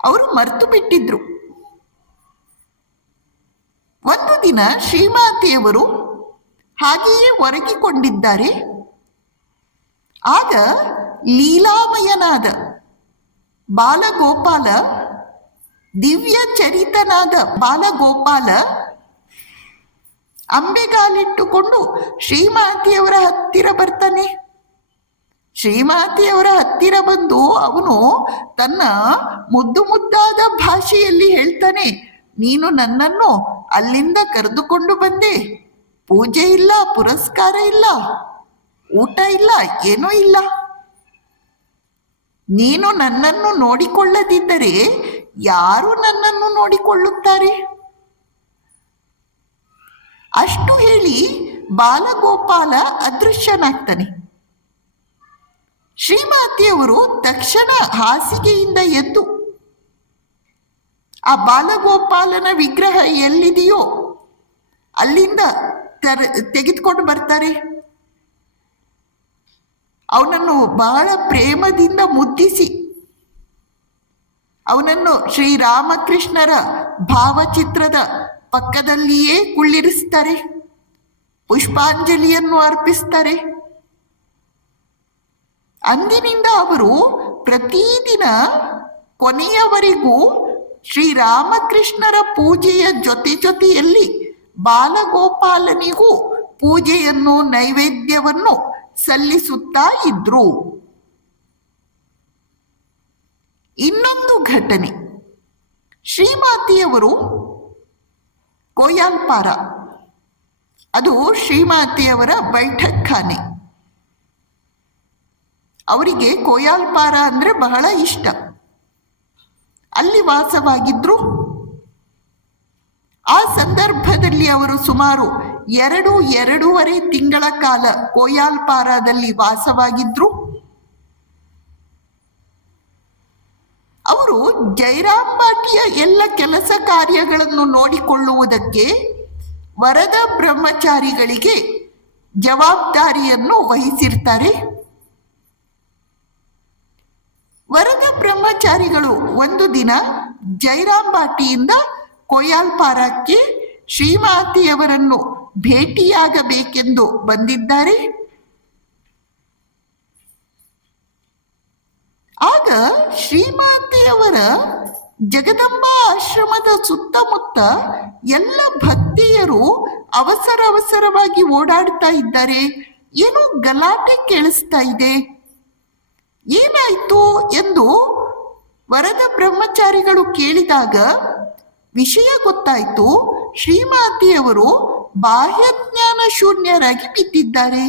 ಅವರು ಮರೆತು ಬಿಟ್ಟಿದ್ರು. ಒಂದು ದಿನ ಶ್ರೀಮಾತೆಯವರು ಹಾಗೆಯೇ ಒರಗಿಕೊಂಡಿದ್ದಾರೆ. ಆಗ ಲೀಲಾಮಯನಾದ ಬಾಲಗೋಪಾಲ, ದಿವ್ಯ ಚರಿತನಾದ ಬಾಲಗೋಪಾಲ ಅಂಬೆಗಾಲಿಟ್ಟುಕೊಂಡು ಶ್ರೀಮಾತೆಯವರ ಹತ್ತಿರ ಬರ್ತಾನೆ. ಶ್ರೀಮಾತೆಯವರ ಹತ್ತಿರ ಬಂದು ಅವನು ತನ್ನ ಮುದ್ದು ಮುದ್ದಾದ ಭಾಷೆಯಲ್ಲಿ ಹೇಳ್ತಾನೆ, ನೀನು ನನ್ನನ್ನು ಅಲ್ಲಿಂದ ಕರೆದುಕೊಂಡು ಬಂದೆ, ಪೂಜೆ ಇಲ್ಲ, ಪುರಸ್ಕಾರ ಇಲ್ಲ, ಊಟ ಇಲ್ಲ, ಏನೂ ಇಲ್ಲ. ನೀನು ನನ್ನನ್ನು ನೋಡಿಕೊಳ್ಳದಿದ್ದರೆ ಯಾರು ನನ್ನನ್ನು ನೋಡಿಕೊಳ್ಳುತ್ತಾರೆ? ಅಷ್ಟು ಹೇಳಿ ಬಾಲಗೋಪಾಲ ಅದೃಶ್ಯನಾಗ್ತಾನೆ. ಶ್ರೀಮಾತೆಯವರು ತಕ್ಷಣ ಹಾಸಿಗೆಯಿಂದ ಎದ್ದು ಆ ಬಾಲಗೋಪಾಲನ ವಿಗ್ರಹ ಎಲ್ಲಿದೆಯೋ ಅಲ್ಲಿಂದ ತೆಗೆದುಕೊಂಡು ಬರ್ತಾರೆ. ಅವನನ್ನು ಬಹಳ ಪ್ರೇಮದಿಂದ ಮುದ್ದಿಸಿ ಅವನನ್ನು ಶ್ರೀರಾಮಕೃಷ್ಣರ ಭಾವಚಿತ್ರದ ಪಕ್ಕದಲ್ಲಿಯೇ ಕುಳ್ಳಿರಿಸ್ತಾರೆ, ಪುಷ್ಪಾಂಜಲಿಯನ್ನು ಅರ್ಪಿಸ್ತಾರೆ. ಅಂದಿನಿಂದ ಅವರು ಪ್ರತಿದಿನ ಕೊನೆಯವರೆಗೂ ಶ್ರೀರಾಮಕೃಷ್ಣರ ಪೂಜೆಯ ಜೊತೆಯಲ್ಲಿ ಬಾಲಗೋಪಾಲನಿಗೂ ಪೂಜೆಯನ್ನು, ನೈವೇದ್ಯವನ್ನು ಸಲ್ಲಿಸುತ್ತಾ ಇದ್ರು. ಇನ್ನೊಂದು ಘಟನೆ, ಶ್ರೀಮಾತೆಯವರು ಕೋಯಾಲ್ಪಾರ, ಅದು ಶ್ರೀಮಾತೆಯವರ ಬೈಠಕ್ ಖಾನೆ. ಅವರಿಗೆ ಕೋಯಾಲ್ಪಾರ ಅಂದ್ರೆ ಬಹಳ ಇಷ್ಟ. ಅಲ್ಲಿ ವಾಸವಾಗಿದ್ರು. ಆ ಸಂದರ್ಭದಲ್ಲಿ ಅವರು ಸುಮಾರು 2.5 ತಿಂಗಳ ಕಾಲ ಕೋಯಾಲ್ಪಾರದಲ್ಲಿ ವಾಸವಾಗಿದ್ರು. ಅವರು ಜೈರಾಂಬಾಟಿಯ ಎಲ್ಲ ಕೆಲಸ ಕಾರ್ಯಗಳನ್ನು ನೋಡಿಕೊಳ್ಳುವುದಕ್ಕೆ ವರದ ಬ್ರಹ್ಮಚಾರಿಗಳಿಗೆ ಜವಾಬ್ದಾರಿಯನ್ನು ವಹಿಸಿರ್ತಾರೆ. ವರದ ಬ್ರಹ್ಮಚಾರಿಗಳು ಒಂದು ದಿನ ಜೈರಾಂಬಾಟಿಯಿಂದ ಕೋಯಾಲ್ಪಾರಕ್ಕೆ ಶ್ರೀಮಾತೆಯವರನ್ನು ಭೇಟಿಯಾಗಬೇಕೆಂದು ಬಂದಿದ್ದಾರೆ. ಆಗ ಶ್ರೀಮಾತೆಯವರ ಜಗದಂಬಾ ಆಶ್ರಮದ ಸುತ್ತಮುತ್ತ ಎಲ್ಲ ಭಕ್ತಿಯರು ಅವಸರವಾಗಿ ಓಡಾಡ್ತಾ ಇದ್ದಾರೆ. ಏನೋ ಗಲಾಟೆ ಕೇಳಿಸ್ತಾ ಇದೆ, ಏನಾಯ್ತು ಎಂದು ವರದ ಬ್ರಹ್ಮಚಾರಿಗಳು ಕೇಳಿದಾಗ ವಿಷಯ ಗೊತ್ತಾಯ್ತು. ಶ್ರೀಮಾತೆಯವರು ಬಾಹ್ಯಜ್ಞಾನ ಶೂನ್ಯರಾಗಿ ಬಿದ್ದಿದ್ದಾರೆ.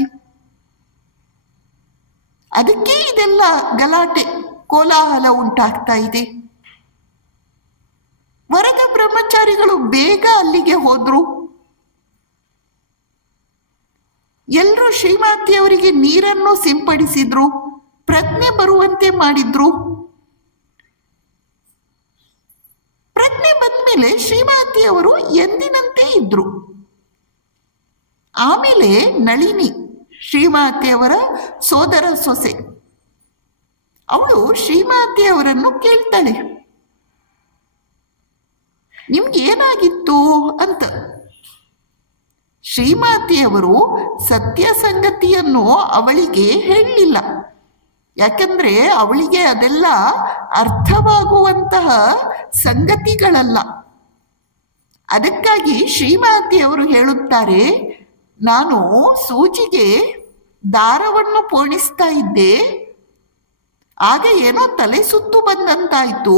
ಅದಕ್ಕೆ ಇದೆಲ್ಲ ಗಲಾಟೆ, ಕೋಲಾಹಲ ಉಂಟಾಗ್ತಾ ಇದೆ. ವರದ ಬ್ರಹ್ಮಚಾರಿಗಳು ಬೇಗ ಅಲ್ಲಿಗೆ ಹೋದ್ರು. ಎಲ್ಲರೂ ಶ್ರೀಮಾತೆಯವರಿಗೆ ನೀರನ್ನು ಸಿಂಪಡಿಸಿದ್ರು, ಪ್ರಜ್ಞೆ ಬರುವಂತೆ ಮಾಡಿದ್ರು. ಪ್ರಜ್ಞೆ ಬಂದ್ಮೇಲೆ ಶ್ರೀಮಾತೆಯವರು ಎಂದಿನಂತೆ ಇದ್ರು. ಆಮೇಲೆ ನಳಿನಿ, ಶ್ರೀಮಾತೆಯವರ ಸೋದರ ಸೊಸೆ, ಅವಳು ಶ್ರೀಮಾತೆಯವರನ್ನು ಕೇಳ್ತಾಳೆ, ನಿಮ್ಗೆ ಏನಾಗಿತ್ತು ಅಂತ. ಶ್ರೀಮಾತೆಯವರು ಸತ್ಯ ಸಂಗತಿಯನ್ನು ಅವಳಿಗೆ ಹೇಳಲಿಲ್ಲ. ಯಾಕಂದ್ರೆ ಅವಳಿಗೆ ಅದೆಲ್ಲ ಅರ್ಥವಾಗುವಂತಹ ಸಂಗತಿಗಳಲ್ಲ. ಅದಕ್ಕಾಗಿ ಶ್ರೀಮಾತೆಯವರು ಹೇಳುತ್ತಾರೆ, ನಾನು ಸೂಜಿಗೆ ದಾರವನ್ನು ಪೋಣಿಸ್ತಾ ಇದ್ದೆ, ಆಗ ಏನೋ ತಲೆ ಸುತ್ತು ಬಂದಂತಾಯ್ತು,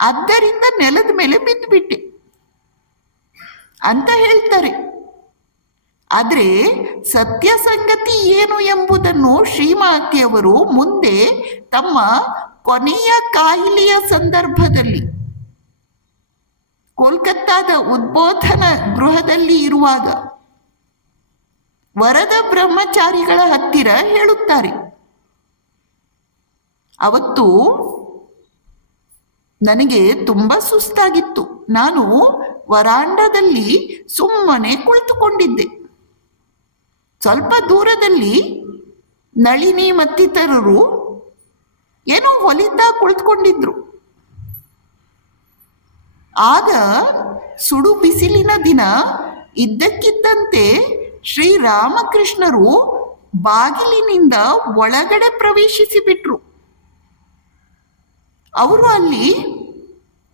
ಆದ್ದರಿಂದ ನೆಲದ ಮೇಲೆ ಬಿದ್ದುಬಿಟ್ಟೆ ಅಂತ ಹೇಳ್ತಾರೆ. ಆದರೆ ಸತ್ಯ ಸಂಗತಿ ಏನು ಎಂಬುದನ್ನು ಶ್ರೀಮಾತೆಯವರು ಮುಂದೆ ತಮ್ಮ ಕೊನೆಯ ಕಾಯಿಲೆಯ ಸಂದರ್ಭದಲ್ಲಿ ಕೋಲ್ಕತ್ತಾದ ಉದ್ಬೋಧನಾ ಗೃಹದಲ್ಲಿ ಇರುವಾಗ ವರದ ಬ್ರಹ್ಮಚಾರಿಗಳ ಹತ್ತಿರ ಹೇಳುತ್ತಾರೆ, ಅವತ್ತು ನನಗೆ ತುಂಬಾ ಸುಸ್ತಾಗಿತ್ತು. ನಾನು ವರಾಂಡದಲ್ಲಿ ಸುಮ್ಮನೆ ಕುಳಿತುಕೊಂಡಿದ್ದೆ. ಸ್ವಲ್ಪ ದೂರದಲ್ಲಿ ನಳಿನಿ ಮತ್ತಿತರರು ಏನೋ ಹೊಲಿತಾ ಕುಳಿತುಕೊಂಡಿದ್ರು. ಆಗ ಸುಡು ಬಿಸಿಲಿನ ದಿನ ಇದ್ದಕ್ಕಿದ್ದಂತೆ ಶ್ರೀರಾಮಕೃಷ್ಣರು ಬಾಗಿಲಿನಿಂದ ಒಳಗಡೆ ಪ್ರವೇಶಿಸಿಬಿಟ್ರು. ಅವರು ಅಲ್ಲಿ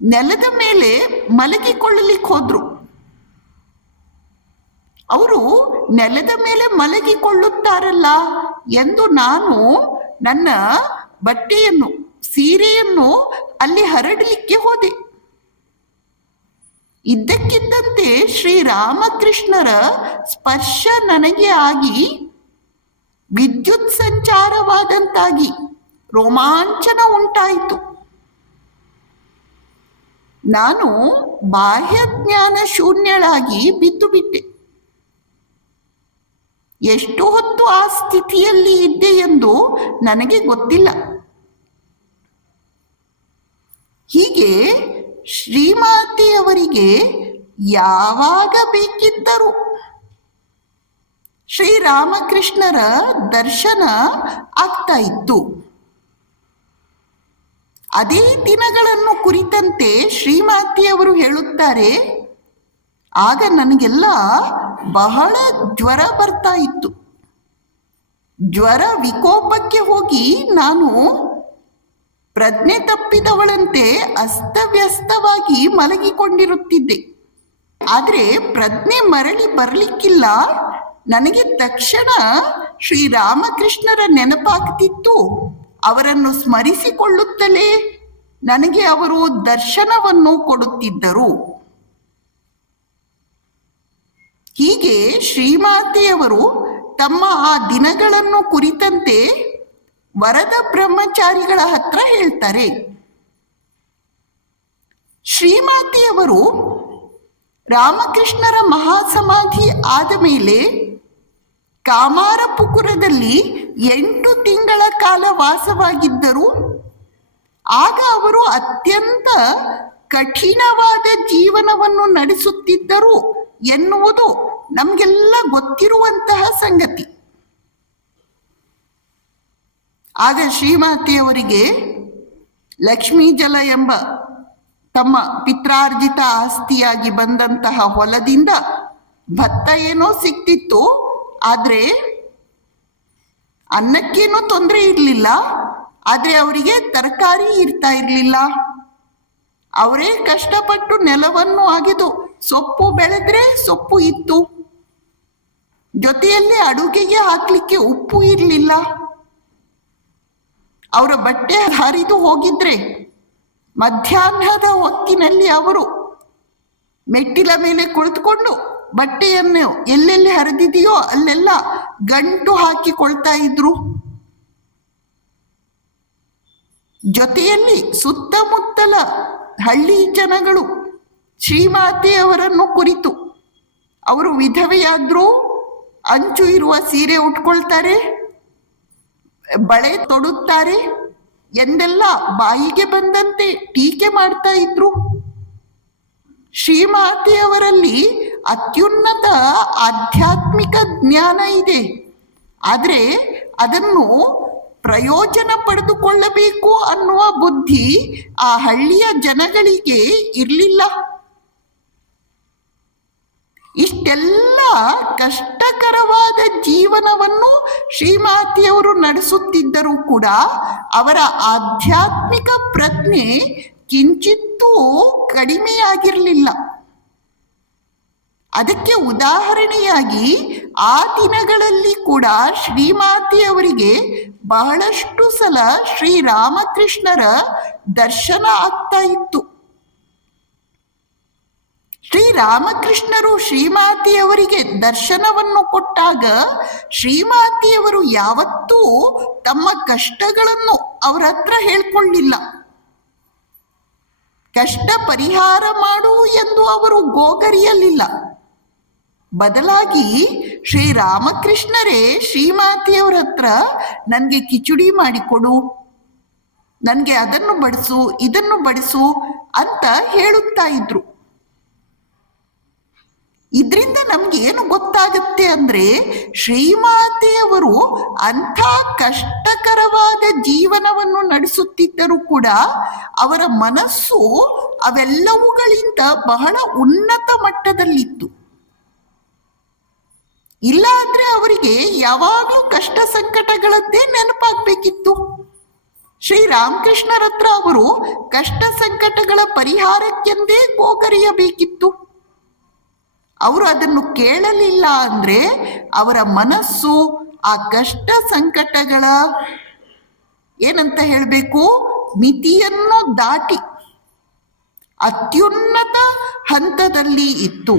ನೆಲದ ಮೇಲೆ ಮಲಗಿಕೊಳ್ಳಲಿಕ್ಕೆ ಹೋದ್ರು. ಅವರು ನೆಲದ ಮೇಲೆ ಮಲಗಿಕೊಳ್ಳುತ್ತಾರಲ್ಲ ಎಂದು ನಾನು ನನ್ನ ಬಟ್ಟೆಯನ್ನು, ಸೀರೆಯನ್ನು ಅಲ್ಲಿ ಹರಡಲಿಕ್ಕೆ ಹೋದೆ. ಇದ್ದಕ್ಕಿದ್ದಂತೆ ಶ್ರೀರಾಮಕೃಷ್ಣರ ಸ್ಪರ್ಶ ನನಗೆ ಆಗಿ ವಿದ್ಯುತ್ ಸಂಚಾರವಾದಂತಾಗಿ ರೋಮಾಂಚನ ಉಂಟಾಯಿತು. ನಾನು ಬಾಹ್ಯ ಜ್ಞಾನ ಶೂನ್ಯಳಾಗಿ ಬಿದ್ದು ಬಿಟ್ಟೆ. ಎಷ್ಟು ಹೊತ್ತು ಆ ಸ್ಥಿತಿಯಲ್ಲಿ ಇದ್ದೆ ಎಂದು ನನಗೆ ಗೊತ್ತಿಲ್ಲ. ಹೀಗೆ ಶ್ರೀಮಾತೆಯವರಿಗೆ ಯಾವಾಗ ಬೇಕಿದ್ದರೂ ಶ್ರೀರಾಮಕೃಷ್ಣರ ದರ್ಶನ ಆಗ್ತಾ ಇತ್ತು. ಅದೇ ದಿನಗಳನ್ನು ಕುರಿತಂತೆ ಶ್ರೀಮಾತೆಯವರು ಹೇಳುತ್ತಾರೆ, ಆಗ ನನಗೆಲ್ಲ ಬಹಳ ಜ್ವರ ಬರ್ತಾ ಇತ್ತು. ಜ್ವರ ವಿಕೋಪಕ್ಕೆ ಹೋಗಿ ನಾನು ಪ್ರಜ್ಞೆ ತಪ್ಪಿದವಳಂತೆ ಅಸ್ತವ್ಯಸ್ತವಾಗಿ ಮಲಗಿಕೊಂಡಿರುತ್ತಿದ್ದೆ. ಆದರೆ ಪ್ರಜ್ಞೆ ಮರಳಿ ಬರಲಿಕ್ಕಿಲ್ಲ. ನನಗೆ ತಕ್ಷಣ ಶ್ರೀರಾಮಕೃಷ್ಣರ ನೆನಪಾಗ್ತಿತ್ತು. ಅವರನ್ನು ಸ್ಮರಿಸಿಕೊಳ್ಳುತ್ತಲೇ ನನಗೆ ಅವರು ದರ್ಶನವನ್ನು ಕೊಡುತ್ತಿದ್ದರು. ಹೀಗೆ ಶ್ರೀಮಾತೆಯವರು ತಮ್ಮ ಆ ದಿನಗಳನ್ನು ಕುರಿತಂತೆ ವರದ ಬ್ರಹ್ಮಚಾರಿಗಳ ಹತ್ರ ಹೇಳ್ತಾರೆ. ಶ್ರೀಮಾತೆಯವರು ರಾಮಕೃಷ್ಣರ ಮಹಾಸಮಾಧಿ ಆದ ಮೇಲೆ ಕಾಮಾರಪುಕುರದಲ್ಲಿ 8 ತಿಂಗಳ ಕಾಲ ವಾಸವಾಗಿದ್ದರು. ಆಗ ಅವರು ಅತ್ಯಂತ ಕಠಿಣವಾದ ಜೀವನವನ್ನು ನಡೆಸುತ್ತಿದ್ದರು ಎನ್ನುವುದು ನಮಗೆಲ್ಲ ಗೊತ್ತಿರುವಂತಹ ಸಂಗತಿ. ಆಗ ಶ್ರೀಮಾತೆಯವರಿಗೆ ಲಕ್ಷ್ಮೀ ಜಲ ಎಂಬ ತಮ್ಮ ಪಿತ್ರಾರ್ಜಿತ ಆಸ್ತಿಯಾಗಿ ಬಂದಂತಹ ಹೊಲದಿಂದ ಭತ್ತ ಏನೋ ಸಿಕ್ತಿತ್ತು. ಆದರೆ ಅನ್ನಕ್ಕೇನೋ ತೊಂದರೆ ಇರಲಿಲ್ಲ. ಆದರೆ ಅವರಿಗೆ ತರಕಾರಿ ಇರ್ತಾ ಇರಲಿಲ್ಲ. ಅವರೇ ಕಷ್ಟಪಟ್ಟು ನೆಲವನ್ನು ಅಗೆದು ಸೊಪ್ಪು ಬೆಳೆದ್ರೆ ಸೊಪ್ಪು ಇತ್ತು. ಜೊತೆಯಲ್ಲಿ ಅಡುಗೆಗೆ ಹಾಕ್ಲಿಕ್ಕೆ ಉಪ್ಪು ಇರಲಿಲ್ಲ. ಅವರ ಬಟ್ಟೆ ಹರಿದು ಹೋಗಿದ್ರೆ ಮಧ್ಯಾಹ್ನದ ಹೊತ್ತಿನಲ್ಲಿ ಅವರು ಮೆಟ್ಟಿಲ ಮೇಲೆ ಕುಳಿತುಕೊಂಡು ಬಟ್ಟೆಯನ್ನು ಎಲ್ಲೆಲ್ಲಿ ಹರಿದಿದೆಯೋ ಅಲ್ಲೆಲ್ಲ ಗಂಟು ಹಾಕಿಕೊಳ್ತಾ ಇದ್ರು. ಜೊತೆಯಲ್ಲಿ ಸುತ್ತಮುತ್ತಲ ಹಳ್ಳಿ ಜನಗಳು ಶ್ರೀಮಾತೆಯವರನ್ನು ಕುರಿತು ಅವರು ವಿಧವೆಯಾದ್ರೂ ಅಂಚು ಇರುವ ಸೀರೆ ಉಟ್ಕೊಳ್ತಾರೆ, ಬಳೆ ತೊಡುತ್ತಾರೆ ಎಂದೆಲ್ಲ ಬಾಯಿಗೆ ಬಂದಂತೆ ಟೀಕೆ ಮಾಡ್ತಾ ಇದ್ರು. ಶ್ರೀಮಾತೆಯವರಲ್ಲಿ ಅತ್ಯುನ್ನತ ಆಧ್ಯಾತ್ಮಿಕ ಜ್ಞಾನ ಇದೆ. ಆದರೆ ಅದನ್ನು ಪ್ರಯೋಜನ ಪಡೆದುಕೊಳ್ಳಬೇಕು ಅನ್ನುವ ಬುದ್ಧಿ ಆ ಹಳ್ಳಿಯ ಜನಗಳಿಗೆ ಇರಲಿಲ್ಲ. ಇಷ್ಟೆಲ್ಲ ಕಷ್ಟಕರವಾದ ಜೀವನವನ್ನು ಶ್ರೀಮಾತೆಯವರು ನಡೆಸುತ್ತಿದ್ದರೂ ಕೂಡ ಅವರ ಆಧ್ಯಾತ್ಮಿಕ ಪ್ರಜ್ಞೆ ಕಿಂಚಿತ್ತೂ ಕಡಿಮೆಯಾಗಿರಲಿಲ್ಲ. ಅದಕ್ಕೆ ಉದಾಹರಣೆಯಾಗಿ ಆ ದಿನಗಳಲ್ಲಿ ಕೂಡ ಶ್ರೀಮಾತೆಯವರಿಗೆ ಬಹಳಷ್ಟು ಸಲ ಶ್ರೀರಾಮಕೃಷ್ಣರ ದರ್ಶನ ಆಗ್ತಾ ಇತ್ತು. ಶ್ರೀರಾಮಕೃಷ್ಣರು ಶ್ರೀಮಾತೆಯವರಿಗೆ ದರ್ಶನವನ್ನು ಕೊಟ್ಟಾಗ ಶ್ರೀಮಾತೆಯವರು ಯಾವತ್ತೂ ತಮ್ಮ ಕಷ್ಟಗಳನ್ನು ಅವರ ಹತ್ರ ಹೇಳ್ಕೊಳ್ಳಿಲ್ಲ. ಕಷ್ಟ ಪರಿಹಾರ ಮಾಡು ಎಂದು ಅವರು ಗೋಗರಿಯಲಿಲ್ಲ. ಬದಲಾಗಿ ಶ್ರೀರಾಮಕೃಷ್ಣರೇ ಶ್ರೀಮಾತೆಯವರ ಹತ್ರ ನನಗೆ ಕಿಚುಡಿ ಮಾಡಿಕೊಡು, ನನಗೆ ಅದನ್ನು ಬಡಿಸು, ಇದನ್ನು ಬಡಿಸು ಅಂತ ಹೇಳುತ್ತಾ ಇದ್ರು. ಇದರಿಂದ ನಮ್ಗೆ ಏನು ಗೊತ್ತಾಗುತ್ತೆ ಅಂದ್ರೆ, ಶ್ರೀಮಾತೆಯವರು ಅಂಥ ಕಷ್ಟಕರವಾದ ಜೀವನವನ್ನು ನಡೆಸುತ್ತಿದ್ದರೂ ಕೂಡ ಅವರ ಮನಸ್ಸು ಅವೆಲ್ಲವುಗಳಿಂದ ಬಹಳ ಉನ್ನತ ಮಟ್ಟದಲ್ಲಿತ್ತು. ಇಲ್ಲ ಆದ್ರೆ ಅವರಿಗೆ ಯಾವಾಗಲೂ ಕಷ್ಟ ಸಂಕಟಗಳದ್ದೇ ನೆನಪಾಗ್ಬೇಕಿತ್ತು. ಶ್ರೀರಾಮಕೃಷ್ಣರ ಹತ್ರ ಅವರು ಕಷ್ಟ ಸಂಕಟಗಳ ಪರಿಹಾರಕ್ಕೆಂದೇ ಗೋಗರಿಯಬೇಕಿತ್ತು. ಅವರು ಅದನ್ನು ಕೇಳಲಿಲ್ಲ ಅಂದ್ರೆ ಅವರ ಮನಸ್ಸು ಆ ಕಷ್ಟ ಸಂಕಟಗಳ ಏನಂತ ಹೇಳಬೇಕು, ಮಿತಿಯನ್ನು ದಾಟಿ ಅತ್ಯುನ್ನತ ಹಂತದಲ್ಲಿ ಇತ್ತು.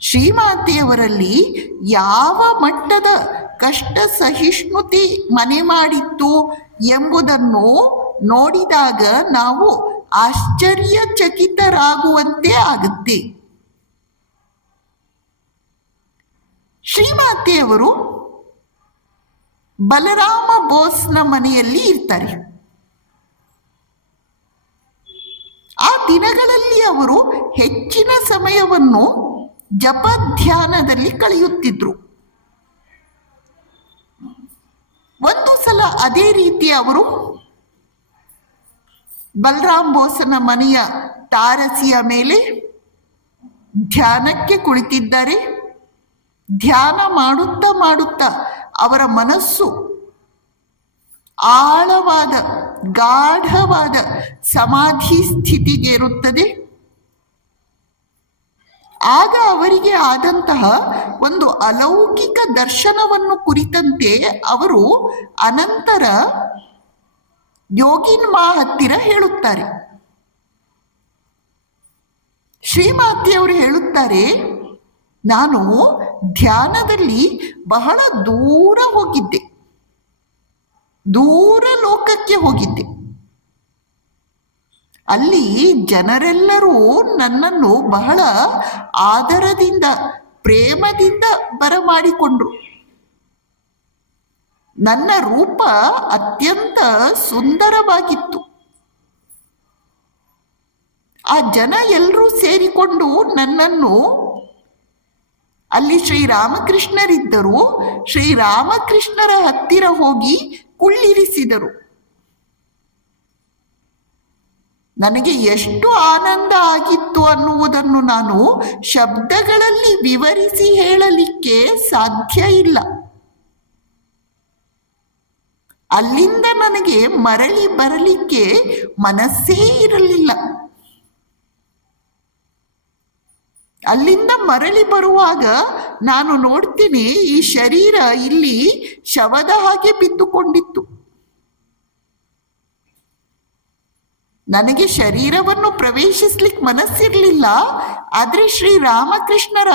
ಶ್ರೀಮಾತೆಯವರಲ್ಲಿ ಯಾವ ಮಟ್ಟದ ಕಷ್ಟ ಸಹಿಷ್ಣುತೆ ಮನೆ ಮಾಡಿತ್ತು ಎಂಬುದನ್ನು ನೋಡಿದಾಗ ನಾವು ಆಶ್ಚರ್ಯಚಕಿತರಾಗುವಂತೆ ಆಗುತ್ತೆ. ಶ್ರೀಮಾತೆಯವರು ಬಲರಾಮ ಬೋಸ್ನ ಮನೆಯಲ್ಲಿ ಇರ್ತಾರೆ. ಆ ದಿನಗಳಲ್ಲಿ ಅವರು ಹೆಚ್ಚಿನ ಸಮಯವನ್ನು ಜಪ ಧ್ಯಾನದಲ್ಲಿ ಕಳೆಯುತ್ತಿದ್ರು. ಒಂದು ಸಲ ಅದೇ ರೀತಿ ಅವರು ಬಲರಾಮ್ ಬೋಸನ ಮನೆಯ ತಾರಸಿಯ ಮೇಲೆ ಧ್ಯಾನಕ್ಕೆ ಕುಳಿತಿದ್ದಾರೆ. ಧ್ಯಾನ ಮಾಡುತ್ತಾ ಮಾಡುತ್ತಾ ಅವರ ಮನಸ್ಸು ಆಳವಾದ ಗಾಢವಾದ ಸಮಾಧಿ ಸ್ಥಿತಿಗೇರುತ್ತದೆ. ಆಗ ಅವರಿಗೆ ಆದಂತಹ ಒಂದು ಅಲೌಕಿಕ ದರ್ಶನವನ್ನು ಕುರಿತಂತೆ ಅವರು ಅನಂತರ ಯೋಗಿನ್ಮಾ ಹತ್ತಿರ ಹೇಳುತ್ತಾರೆ. ಶ್ರೀಮಾತೆಯವರು ಹೇಳುತ್ತಾರೆ, ನಾನು ಧ್ಯಾನದಲ್ಲಿ ಬಹಳ ದೂರ ಹೋಗಿದ್ದೆ, ದೂರ ಲೋಕಕ್ಕೆ ಹೋಗಿದ್ದೆ. ಅಲ್ಲಿ ಜನರೆಲ್ಲರೂ ನನ್ನನ್ನು ಬಹಳ ಆದರದಿಂದ ಪ್ರೇಮದಿಂದ ಬರಮಾಡಿಕೊಂಡ್ರು. ನನ್ನ ರೂಪ ಅತ್ಯಂತ ಸುಂದರವಾಗಿತ್ತು. ಆ ಜನ ಎಲ್ಲರೂ ಸೇರಿಕೊಂಡು ನನ್ನನ್ನು, ಅಲ್ಲಿ ಶ್ರೀರಾಮಕೃಷ್ಣರಿದ್ದರು, ಶ್ರೀರಾಮಕೃಷ್ಣರ ಹತ್ತಿರ ಹೋಗಿ ಕುಳ್ಳಿರಿಸಿದರು. ನನಗೆ ಎಷ್ಟು ಆನಂದ ಆಗಿತ್ತು ಅನ್ನುವುದನ್ನು ನಾನು ಶಬ್ದಗಳಲ್ಲಿ ವಿವರಿಸಿ ಹೇಳಲಿಕ್ಕೆ ಸಾಧ್ಯ ಇಲ್ಲ. ಅಲ್ಲಿಂದ ನನಗೆ ಮರಳಿ ಬರಲಿಕ್ಕೆ ಮನಸ್ಸೇ ಇರಲಿಲ್ಲ. ಅಲ್ಲಿಂದ ಮರಳಿ ಬರುವಾಗ ನಾನು ನೋಡ್ತೀನಿ, ಈ ಶರೀರ ಇಲ್ಲಿ ಶವದ ಹಾಗೆ ಬಿದ್ದುಕೊಂಡಿತ್ತು. ನನಗೆ ಶರೀರವನ್ನು ಪ್ರವೇಶಿಸ್ಲಿಕ್ಕೆ ಮನಸ್ಸಿರಲಿಲ್ಲ. ಆದ್ರೆ ಶ್ರೀರಾಮಕೃಷ್ಣರ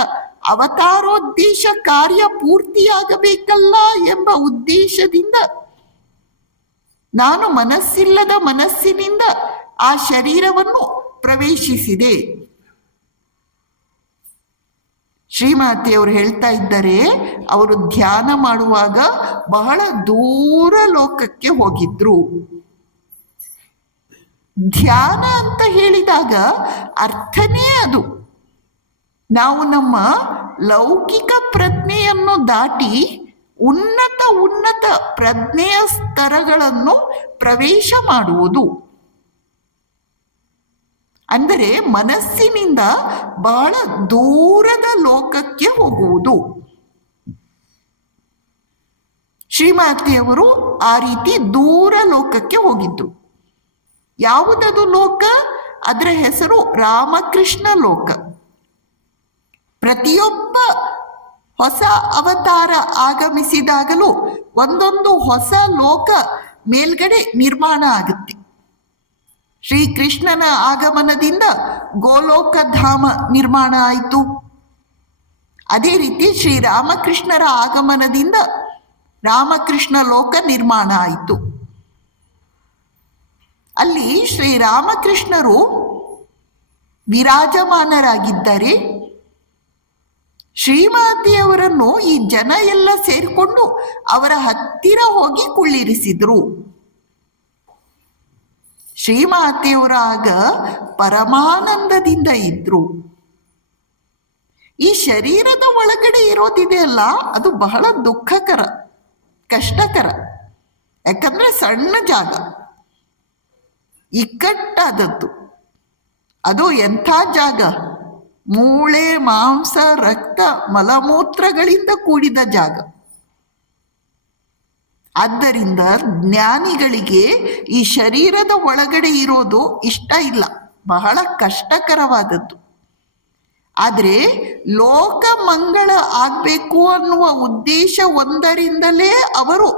ಅವತಾರೋದ್ದೇಶ ಕಾರ್ಯ ಪೂರ್ತಿಯಾಗಬೇಕಲ್ಲ ಎಂಬ ಉದ್ದೇಶದಿಂದ ನಾನು ಮನಸ್ಸಿಲ್ಲದ ಮನಸ್ಸಿನಿಂದ ಆ ಶರೀರವನ್ನು ಪ್ರವೇಶಿಸಿದೆ. ಶ್ರೀಮಾತೆಯವರು ಹೇಳ್ತಾ ಇದ್ದಾರೆ, ಅವರು ಧ್ಯಾನ ಮಾಡುವಾಗ ಬಹಳ ದೂರ ಲೋಕಕ್ಕೆ ಹೋಗಿದ್ರು. ಧ್ಯಾನ ಅಂತ ಹೇಳಿದಾಗ ಅರ್ಥನೇ ಅದು. ನಾವು ನಮ್ಮ ಲೌಕಿಕ ಪ್ರಜ್ಞೆಯನ್ನು ದಾಟಿ ಉನ್ನತ ಉನ್ನತ ಪ್ರಜ್ಞೆಯ ಸ್ತರಗಳನ್ನು ಪ್ರವೇಶ ಮಾಡುವುದು. ಅಂದರೆ ಮನಸ್ಸಿನಿಂದ ಬಹಳ ದೂರದ ಲೋಕಕ್ಕೆ ಹೋಗುವುದು. ಶ್ರೀಮಾತೆಯವರು ಆ ರೀತಿ ದೂರ ಲೋಕಕ್ಕೆ ಹೋಗಿದ್ರು. ಯಾವುದದು ಲೋಕ? ಅದರ ಹೆಸರು ರಾಮಕೃಷ್ಣ ಲೋಕ. ಪ್ರತಿಯೊಬ್ಬ ಹೊಸ ಅವತಾರ ಆಗಮಿಸಿದಾಗಲೂ ಒಂದೊಂದು ಹೊಸ ಲೋಕ ಮೇಲ್ಗಡೆ ನಿರ್ಮಾಣ ಆಗುತ್ತೆ. ಶ್ರೀಕೃಷ್ಣನ ಆಗಮನದಿಂದ ಗೋಲೋಕ ಧಾಮ ನಿರ್ಮಾಣ ಆಯಿತು. ಅದೇ ರೀತಿ ಶ್ರೀರಾಮಕೃಷ್ಣರ ಆಗಮನದಿಂದ ರಾಮಕೃಷ್ಣ ಲೋಕ ನಿರ್ಮಾಣ ಆಯಿತು. ಅಲ್ಲಿ ಶ್ರೀರಾಮಕೃಷ್ಣರು ವಿರಾಜಮಾನರಾಗಿದ್ದಾರೆ. ಶ್ರೀಮಾತೆಯವರನ್ನು ಈ ಜನ ಎಲ್ಲ ಸೇರಿಕೊಂಡು ಅವರ ಹತ್ತಿರ ಹೋಗಿ ಕುಳ್ಳಿರಿಸಿದ್ರು. ಶ್ರೀಮಾತೆಯವರು ಆಗ ಪರಮಾನಂದದಿಂದ ಇದ್ರು. ಈ ಶರೀರದ ಒಳಗಡೆ ಇರೋದಿದೆಯಲ್ಲ, ಅದು ಬಹಳ ದುಃಖಕರ, ಕಷ್ಟಕರ. ಯಾಕಂದ್ರೆ ಸಣ್ಣ ಜಾಗ, ಇಕ್ಕಟ್ಟಾದದ್ದು. ಅದು ಎಂಥ ಜಾಗ? ಮೂಳೆ, ಮಾಂಸ, ರಕ್ತ, ಮಲಮೂತ್ರಗಳಿಂದ ಕೂಡಿದ ಜಾಗ. ಆದ್ದರಿಂದ ಜ್ಞಾನಿಗಳಿಗೆ ಈ ಶರೀರದ ಒಳಗಡೆ ಇರೋದು ಇಷ್ಟ ಇಲ್ಲ, ಬಹಳ ಕಷ್ಟಕರವಾದದ್ದು. ಆದರೆ ಲೋಕ ಮಂಗಳ ಆಗಬೇಕು ಅನ್ನುವ ಉದ್ದೇಶ ಒಂದರಿಂದಲೇ ಅವರು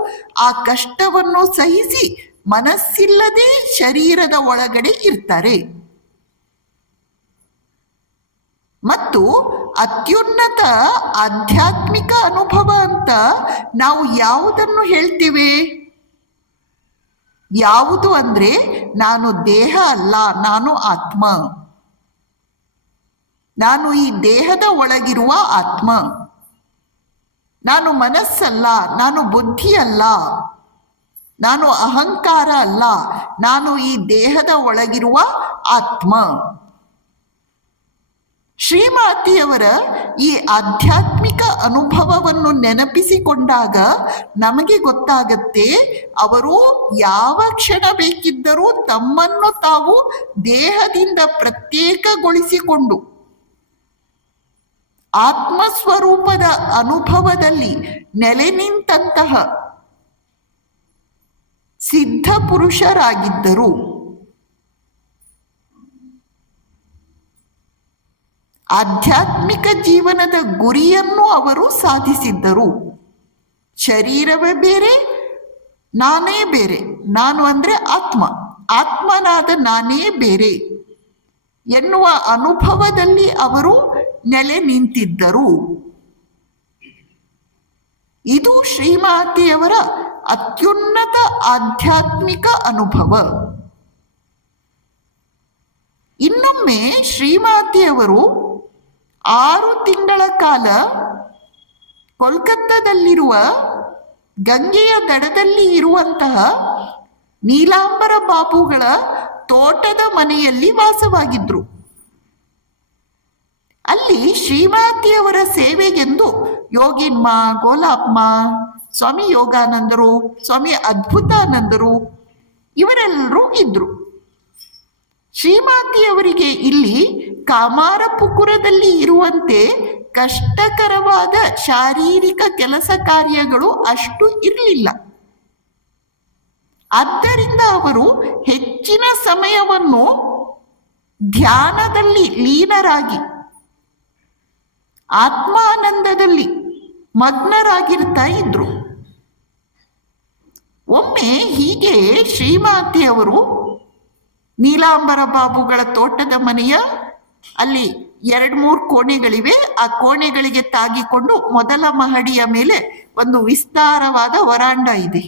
ಆ ಕಷ್ಟವನ್ನು ಸಹಿಸಿ ಮನಸ್ಸಿಲ್ಲದೆ ಶರೀರದ ಒಳಗಡೆ ಇರ್ತಾರೆ. ಮತ್ತು ಅತ್ಯುನ್ನತ ಆಧ್ಯಾತ್ಮಿಕ ಅನುಭವ ಅಂತ ನಾವು ಯಾವುದನ್ನು ಹೇಳ್ತೇವೆ? ಯಾವುದು ಅಂದ್ರೆ, ನಾನು ದೇಹ ಅಲ್ಲ, ನಾನು ಆತ್ಮ. ನಾನು ಈ ದೇಹದ ಒಳಗಿರುವ ಆತ್ಮ. ನಾನು ಮನಸ್ಸಲ್ಲ, ನಾನು ಬುದ್ಧಿ ಅಲ್ಲ, ನಾನು ಅಹಂಕಾರ ಅಲ್ಲ, ನಾನು ಈ ದೇಹದ ಒಳಗಿರುವ ಆತ್ಮ. ಶ್ರೀಮಾತೆಯವರ ಈ ಆಧ್ಯಾತ್ಮಿಕ ಅನುಭವವನ್ನು ನೆನಪಿಸಿಕೊಂಡಾಗ ನಮಗೆ ಗೊತ್ತಾಗತ್ತೆ, ಅವರು ಯಾವ ಕ್ಷಣ ಬೇಕಿದ್ದರೂ ತಮ್ಮನ್ನು ತಾವು ದೇಹದಿಂದ ಪ್ರತ್ಯೇಕಗೊಳಿಸಿಕೊಂಡು ಆತ್ಮಸ್ವರೂಪದ ಅನುಭವದಲ್ಲಿ ನೆಲೆ ನಿಂತಹ ಸಿದ್ಧ ಪುರುಷರಾಗಿದ್ದರು. ಆಧ್ಯಾತ್ಮಿಕ ಜೀವನದ ಗುರಿಯನ್ನು ಅವರು ಸಾಧಿಸಿದ್ದರು. ಶರೀರವೇ ಬೇರೆ, ನಾನೇ ಬೇರೆ. ನಾನು ಅಂದ್ರೆ ಆತ್ಮ, ಆತ್ಮನಾದ ನಾನೇ ಬೇರೆ ಎನ್ನುವ ಅನುಭವದಲ್ಲಿ ಅವರು ನೆಲೆ ನಿಂತಿದ್ದರು. ಇದು ಶ್ರೀಮಾತೆಯವರ ಅತ್ಯುನ್ನತ ಆಧ್ಯಾತ್ಮಿಕ ಅನುಭವ. ಇನ್ನೊಮ್ಮೆ ಶ್ರೀಮಾತೆಯವರು 6 ತಿಂಗಳ ಕಾಲ ಕೋಲ್ಕತ್ತಾದಲ್ಲಿರುವ ಗಂಗೆಯ ದಡದಲ್ಲಿ ಇರುವಂತಹ ನೀಲಾಂಬರ ಬಾಬುಗಳ ತೋಟದ ಮನೆಯಲ್ಲಿ ವಾಸವಾಗಿದ್ರು. ಅಲ್ಲಿ ಶ್ರೀಮಾತೆಯವರ ಸೇವೆಗೆಂದು ಯೋಗಿನ್ಮ, ಗೋಲಾಪ್ಮ, ಸ್ವಾಮಿ ಯೋಗಾನಂದರು, ಸ್ವಾಮಿ ಅದ್ಭುತಾನಂದರು ಇವರೆಲ್ಲರೂ ಇದ್ರು. ಶ್ರೀಮಾತೆಯವರಿಗೆ ಇಲ್ಲಿ ಕಾಮಾರಪುಕುರದಲ್ಲಿ ಇರುವಂತೆ ಕಷ್ಟಕರವಾದ ಶಾರೀರಿಕ ಕೆಲಸ ಕಾರ್ಯಗಳು ಅಷ್ಟು ಇರಲಿಲ್ಲ. ಆದ್ದರಿಂದ ಅವರು ಹೆಚ್ಚಿನ ಸಮಯವನ್ನು ಧ್ಯಾನದಲ್ಲಿ ಲೀನರಾಗಿ ಆತ್ಮಾನಂದದಲ್ಲಿ ಮಗ್ನರಾಗಿರ್ತಾ ಇದ್ರು. ಒಮ್ಮೆ ಹೀಗೆ ಶ್ರೀಮಾತೆಯವರು ನೀಲಾಂಬರ ಬಾಬುಗಳ ತೋಟದ ಮನೆಯ ಅಲ್ಲಿ 2-3 ಕೋಣೆಗಳಿವೆ. ಆ ಕೋಣೆಗಳಿಗೆ ತಾಗಿಕೊಂಡು ಮೊದಲ ಮಹಡಿಯ ಮೇಲೆ ಒಂದು ವಿಸ್ತಾರವಾದ ವರಾಂಡ ಇದೆ.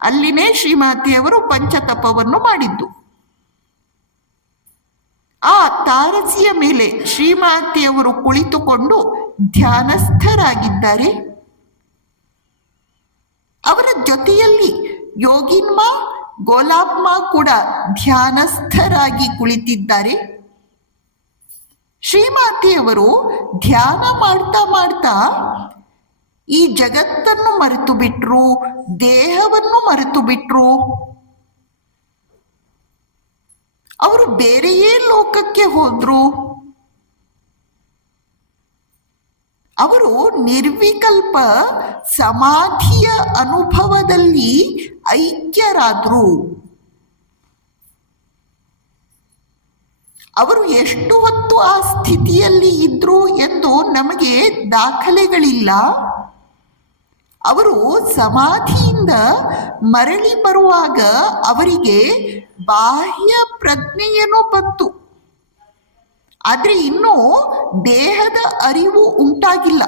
ಅಲ್ಲಿನೇ ಶ್ರೀಮಾತೆಯವರು ಪಂಚತಪವನ್ನು ಮಾಡಿದ್ದು. ಆ ತಾರಸಿಯ ಮೇಲೆ ಶ್ರೀಮಾತೆಯವರು ಕುಳಿತುಕೊಂಡು ಧ್ಯಾನಸ್ಥರಾಗಿದ್ದಾರೆ. ಅವರ ಜೊತೆಯಲ್ಲಿ ಯೋಗಿನ್ಮ, ಗೋಲಾಪ್ಮ ಕೂಡ ಧ್ಯಾನಸ್ಥರಾಗಿ ಕುಳಿತಿದ್ದಾರೆ. ಶ್ರೀಮಾತೆಯವರು ಧ್ಯಾನ ಮಾಡ್ತಾ ಮಾಡ್ತಾ ಈ ಜಗತ್ತನ್ನು ಮರೆತು ಬಿಟ್ರು, ದೇಹವನ್ನು ಮರೆತು ಬಿಟ್ರು. ಅವರು ಬೇರೆಯೇ ಲೋಕಕ್ಕೆ ಹೋದ್ರು. ಅವರು ನಿರ್ವಿಕಲ್ಪ ಸಮಾಧಿಯ ಅನುಭವದಲ್ಲಿ ಐಕ್ಯರಾದ್ರು. ಅವರು ಎಷ್ಟು ಹೊತ್ತು ಆ ಸ್ಥಿತಿಯಲ್ಲಿ ಇದ್ರು ಎಂದು ನಮಗೆ ದಾಖಲೆಗಳಿಲ್ಲ. ಅವರು ಸಮಾಧಿಯಿಂದ ಮರಳಿ ಬರುವಾಗ ಅವರಿಗೆ ಬಾಹ್ಯ ಪ್ರಜ್ಞೆಯೇನೋ ಬಂತು, ಆದ್ರೆ ಇನ್ನೂ ದೇಹದ ಅರಿವು ಉಂಟಾಗಿಲ್ಲ.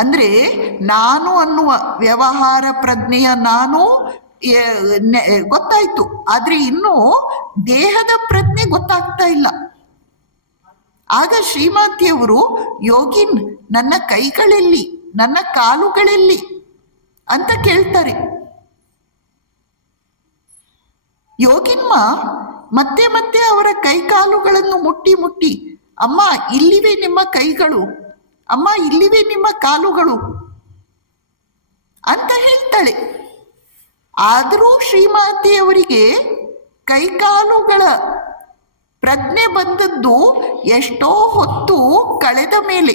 ಅಂದ್ರೆ ನಾನು ಅನ್ನುವ ವ್ಯವಹಾರ ಪ್ರಜ್ಞೆಯ ನಾನು ಗೊತ್ತಾಯ್ತು, ಆದ್ರೆ ಇನ್ನು ದೇಹದ ಪ್ರಜ್ಞೆ ಗೊತ್ತಾಗ್ತಾ ಇಲ್ಲ. ಆಗ ಶ್ರೀಮಾತೆಯವರು, ಯೋಗಿನ್ ನನ್ನ ಕೈಗಳೆಲ್ಲಿ, ನನ್ನ ಕಾಲುಗಳೆಲ್ಲಿ ಅಂತ ಕೇಳ್ತಾರೆ. ಯೋಗಿನ್ಮ ಮತ್ತೆ ಮತ್ತೆ ಅವರ ಕೈಕಾಲುಗಳನ್ನು ಮುಟ್ಟಿ ಮುಟ್ಟಿ, ಅಮ್ಮ ಇಲ್ಲಿವೆ ನಿಮ್ಮ ಕೈಗಳು, ಅಮ್ಮ ಇಲ್ಲಿವೆ ನಿಮ್ಮ ಕಾಲುಗಳು ಅಂತ ಹೇಳ್ತಾಳೆ. ಆದರೂ ಶ್ರೀಮಾತೆಯವರಿಗೆ ಕೈಕಾಲುಗಳ ಪ್ರಜ್ಞೆ ಬಂದದ್ದು ಎಷ್ಟೋ ಹೊತ್ತು ಕಳೆದ ಮೇಲೆ.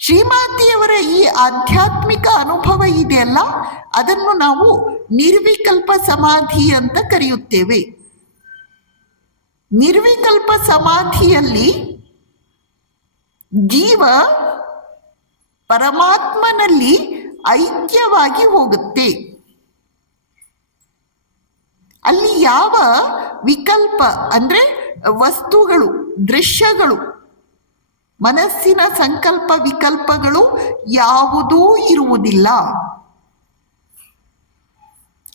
ಶ್ರೀಮಾತೆಯವರ ಈ ಆಧ್ಯಾತ್ಮಿಕ ಅನುಭವ ಇದೆಯಲ್ಲ, ಅದನ್ನು ನಾವು ನಿರ್ವಿಕಲ್ಪ ಸಮಾಧಿ ಅಂತ ಕರೆಯುತ್ತೇವೆ. ನಿರ್ವಿಕಲ್ಪ ಸಮಾಧಿಯಲ್ಲಿ ಜೀವ ಪರಮಾತ್ಮನಲ್ಲಿ ಐಕ್ಯವಾಗಿ ಹೋಗುತ್ತೆ. ಅಲ್ಲಿ ಯಾವ ವಿಕಲ್ಪ ಅಂದ್ರೆ ವಸ್ತುಗಳು, ದೃಶ್ಯಗಳು, ಮನಸ್ಸಿನ ಸಂಕಲ್ಪ ವಿಕಲ್ಪಗಳು ಯಾವುದೂ ಇರುವುದಿಲ್ಲ.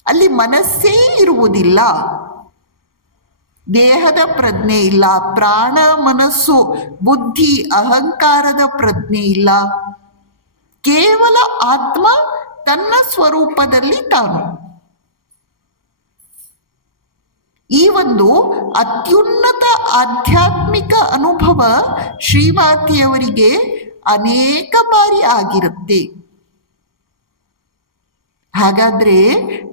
ಅಲ್ಲಿ ಮನಸ್ಸೇ ಇರುವುದಿಲ್ಲ. ದೇಹದ ಪ್ರಜ್ಞೆ ಇಲ್ಲ, ಪ್ರಾಣ ಮನಸ್ಸು ಬುದ್ಧಿ ಅಹಂಕಾರದ ಪ್ರಜ್ಞೆ ಇಲ್ಲ. ಕೇವಲ ಆತ್ಮ ತನ್ನ ಸ್ವರೂಪದಲ್ಲಿ ತಾನು. ಈ ಒಂದು ಅತ್ಯುನ್ನತ ಆಧ್ಯಾತ್ಮಿಕ ಅನುಭವ ಶ್ರೀಮಾತೆಯವರಿಗೆ ಅನೇಕ ಬಾರಿ ಆಗಿರುತ್ತೆ. ಹಾಗಾದ್ರೆ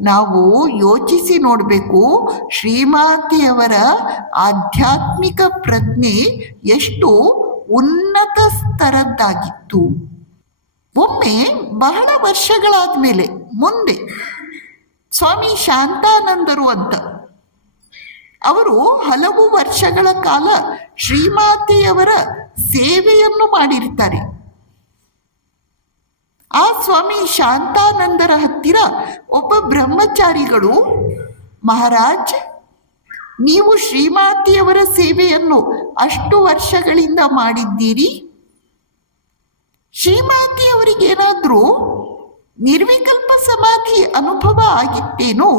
ನಾವು ಯೋಚಿಸಿ ನೋಡಬೇಕು, ಶ್ರೀಮಾತೆಯವರ ಆಧ್ಯಾತ್ಮಿಕ ಪ್ರಜ್ಞೆ ಎಷ್ಟು ಉನ್ನತ ಸ್ತರದ್ದಾಗಿತ್ತು. ಒಮ್ಮೆ ಬಹಳ ವರ್ಷಗಳಾದ್ಮೇಲೆ ಮುಂದೆ ಸ್ವಾಮಿ ಶಾಂತಾನಂದರು ಅಂತ ಅವರು ಹಲವು ವರ್ಷಗಳ ಕಾಲ ಶ್ರೀಮಾತೆಯವರ ಸೇವೆಯನ್ನು ಮಾಡಿರ್ತಾರೆ. ಆ ಸ್ವಾಮಿ ಶಾಂತಾನಂದರ ಹತ್ತಿರ ಒಬ್ಬ ಬ್ರಹ್ಮಚಾರಿಗಳು, ಮಹಾರಾಜ್, ನೀವು ಶ್ರೀಮಾತೆಯವರ ಸೇವೆಯನ್ನು ಅಷ್ಟು ವರ್ಷಗಳಿಂದ ಮಾಡಿದ್ದೀರಿ, ಶ್ರೀಮಾತೆಯವರಿಗೇನಾದ್ರೂ ನಿರ್ವಿಕಲ್ಪ ಸಮಾಧಿ ಅನುಭವ ಆಗಿತ್ತೇನೋ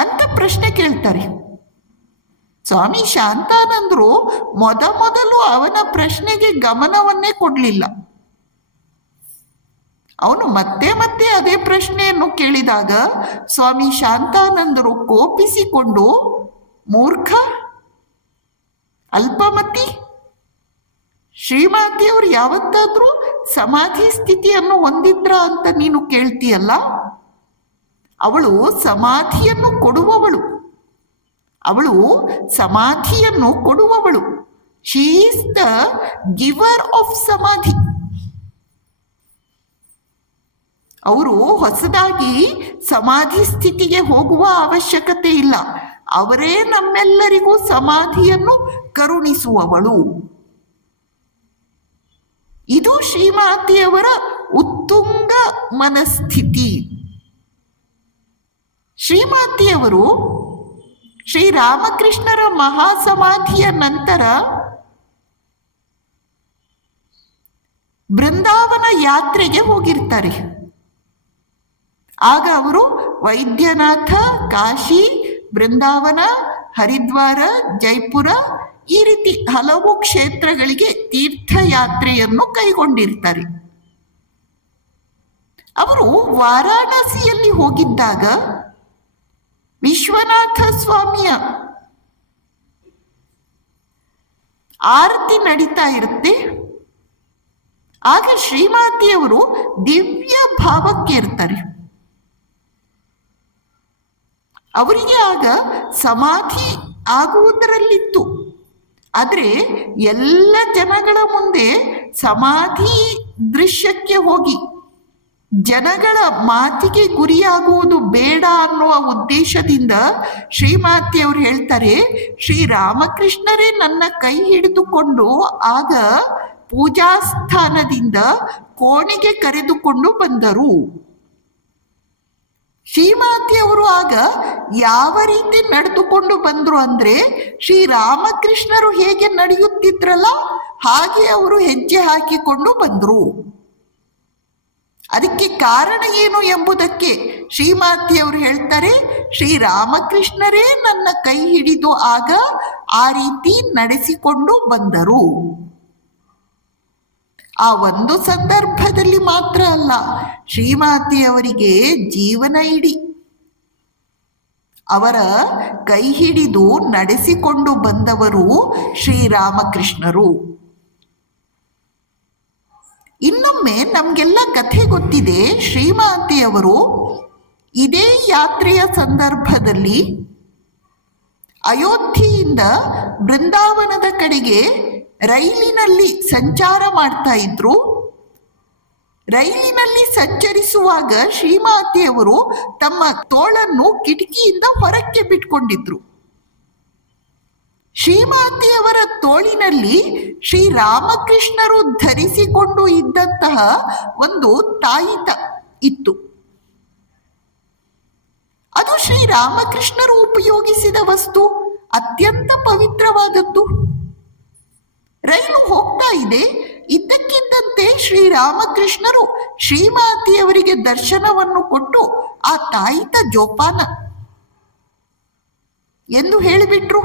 ಅಂತ ಪ್ರಶ್ನೆ ಕೇಳ್ತಾರೆ. ಸ್ವಾಮಿ ಶಾಂತಾನಂದರು ಮೊದಲು ಅವನ ಪ್ರಶ್ನೆಗೆ ಗಮನವನ್ನೇ ಕೊಡಲಿಲ್ಲ. ಅವನು ಮತ್ತೆ ಮತ್ತೆ ಅದೇ ಪ್ರಶ್ನೆಯನ್ನು ಕೇಳಿದಾಗ ಸ್ವಾಮಿ ಶಾಂತಾನಂದರು ಕೋಪಿಸಿಕೊಂಡು, ಮೂರ್ಖ, ಅಲ್ಪಮತಿ, ಶ್ರೀಮಾತೆಯವರು ಯಾವತ್ತಾದ್ರೂ ಸಮಾಧಿ ಸ್ಥಿತಿಯನ್ನು ಹೊಂದಿದ್ರ ಅಂತ ನೀನು ಕೇಳ್ತೀಯಲ್ಲ, ಅವಳು ಸಮಾಧಿಯನ್ನು ಕೊಡುವವಳು, ಅವಳು ಸಮಾಧಿಯನ್ನು ಕೊಡುವವಳು. She is the giver of samadhi. ಅವರು ಹೊಸದಾಗಿ ಸಮಾಧಿ ಸ್ಥಿತಿಗೆ ಹೋಗುವ ಅವಶ್ಯಕತೆ ಇಲ್ಲ. ಅವರೇ ನಮ್ಮೆಲ್ಲರಿಗೂ ಸಮಾಧಿಯನ್ನು ಕರುಣಿಸುವವಳು. ಇದು ಶ್ರೀಮಾತೆಯವರ ಉತ್ತುಂಗ ಮನಸ್ಥಿತಿ. ಶ್ರೀಮಾತೆಯವರು ಶ್ರೀರಾಮಕೃಷ್ಣರ ಮಹಾಸಮಾಧಿಯ ನಂತರ ಬೃಂದಾವನ ಯಾತ್ರೆಗೆ ಹೋಗಿರ್ತಾರೆ. ಆಗ ಅವರು ವೈದ್ಯನಾಥ, ಕಾಶಿ, ಬೃಂದಾವನ, ಹರಿದ್ವಾರ, ಜೈಪುರ ಈ ರೀತಿ ಹಲವು ಕ್ಷೇತ್ರಗಳಿಗೆ ತೀರ್ಥಯಾತ್ರೆಯನ್ನು ಕೈಗೊಂಡಿರ್ತಾರೆ. ಅವರು ವಾರಾಣಸಿಯಲ್ಲಿ ಹೋಗಿದ್ದಾಗ ವಿಶ್ವನಾಥ ಸ್ವಾಮಿಯ ಆರತಿ ನಡೀತಾ ಇರುತ್ತೆ. ಆಗ ಶ್ರೀಮಾತೆಯವರು ದಿವ್ಯ ಭಾವಕ್ಕೆ ಇರ್ತಾರೆ. ಅವರಿಗೆ ಆಗ ಸಮಾಧಿ ಆಗುವುದರಲ್ಲಿತ್ತು. ಆದರೆ ಎಲ್ಲ ಜನಗಳ ಮುಂದೆ ಸಮಾಧಿ ದೃಶ್ಯಕ್ಕೆ ಹೋಗಿ ಜನಗಳ ಮಾತಿಗೆ ಗುರಿಯಾಗುವುದು ಬೇಡ ಅನ್ನುವ ಉದ್ದೇಶದಿಂದ ಶ್ರೀಮಾತೆಯವರು ಹೇಳ್ತಾರೆ, ಶ್ರೀರಾಮಕೃಷ್ಣರೇ ನನ್ನ ಕೈ ಹಿಡಿದುಕೊಂಡು ಆಗ ಪೂಜಾ ಸ್ಥಾನದಿಂದ ಕೋಣೆಗೆ ಕರೆದುಕೊಂಡು ಬಂದರು. ಶ್ರೀಮಾತೆಯವರು ಆಗ ಯಾವ ರೀತಿ ನಡೆದುಕೊಂಡು ಬಂದ್ರು ಅಂದ್ರೆ ಶ್ರೀರಾಮಕೃಷ್ಣರು ಹೇಗೆ ನಡೆಯುತ್ತಿದ್ರಲ್ಲ ಹಾಗೆ ಅವರು ಹೆಜ್ಜೆ ಹಾಕಿಕೊಂಡು ಬಂದ್ರು. ಅದಕ್ಕೆ ಕಾರಣ ಏನು ಎಂಬುದಕ್ಕೆ ಶ್ರೀಮಾತೆಯವರು ಹೇಳ್ತಾರೆ, ಶ್ರೀರಾಮಕೃಷ್ಣರೇ ನನ್ನ ಕೈ ಹಿಡಿದು ಆಗ ಆ ರೀತಿ ನಡೆಸಿಕೊಂಡು ಬಂದರು. ಆ ಒಂದು ಸಂದರ್ಭದಲ್ಲಿ ಮಾತ್ರ ಅಲ್ಲ, ಶ್ರೀಮಾತೆಯವರಿಗೆ ಜೀವನ ಇಡೀ ಅವರ ಕೈ ಹಿಡಿದು ನಡೆಸಿಕೊಂಡು ಬಂದವರು ಶ್ರೀರಾಮಕೃಷ್ಣರು. ಇನ್ನೊಮ್ಮೆ ನಮ್ಗೆಲ್ಲ ಕಥೆ ಗೊತ್ತಿದೆ. ಶ್ರೀಮಾತೆಯವರು ಇದೇ ಯಾತ್ರೆಯ ಸಂದರ್ಭದಲ್ಲಿ ಅಯೋಧ್ಯೆಯಿಂದ ಬೃಂದಾವನದ ಕಡೆಗೆ ರೈಲಿನಲ್ಲಿ ಸಂಚಾರ ಮಾಡ್ತಾ ಇದ್ರು. ರೈಲಿನಲ್ಲಿ ಸಂಚರಿಸುವಾಗ ಶ್ರೀಮಾತೆಯವರು ತಮ್ಮ ತೋಳನ್ನು ಕಿಟಕಿಯಿಂದ ಹೊರಕ್ಕೆ ಬಿಟ್ಕೊಂಡಿದ್ರು. ಶ್ರೀಮಾತೆಯವರ ತೋಳಿನಲ್ಲಿ ಶ್ರೀರಾಮಕೃಷ್ಣರು ಧರಿಸಿಕೊಂಡು ಇದ್ದಂತಹ ಒಂದು ತಾಯಿತ ಇತ್ತು. ಅದು ಶ್ರೀರಾಮಕೃಷ್ಣರು ಉಪಯೋಗಿಸಿದ ವಸ್ತು, ಅತ್ಯಂತ ಪವಿತ್ರವಾದದ್ದು. ರೈಲು ಹೋಗ್ತಾ ಇದೆ, ಇದ್ದಕ್ಕಿದ್ದಂತೆ ಶ್ರೀರಾಮಕೃಷ್ಣರು ಶ್ರೀಮಾತೆಯವರಿಗೆ ದರ್ಶನವನ್ನು ಕೊಟ್ಟು ಆ ತಾಯಿತ ಜೋಪಾನ ಎಂದು ಹೇಳಿಬಿಟ್ರು.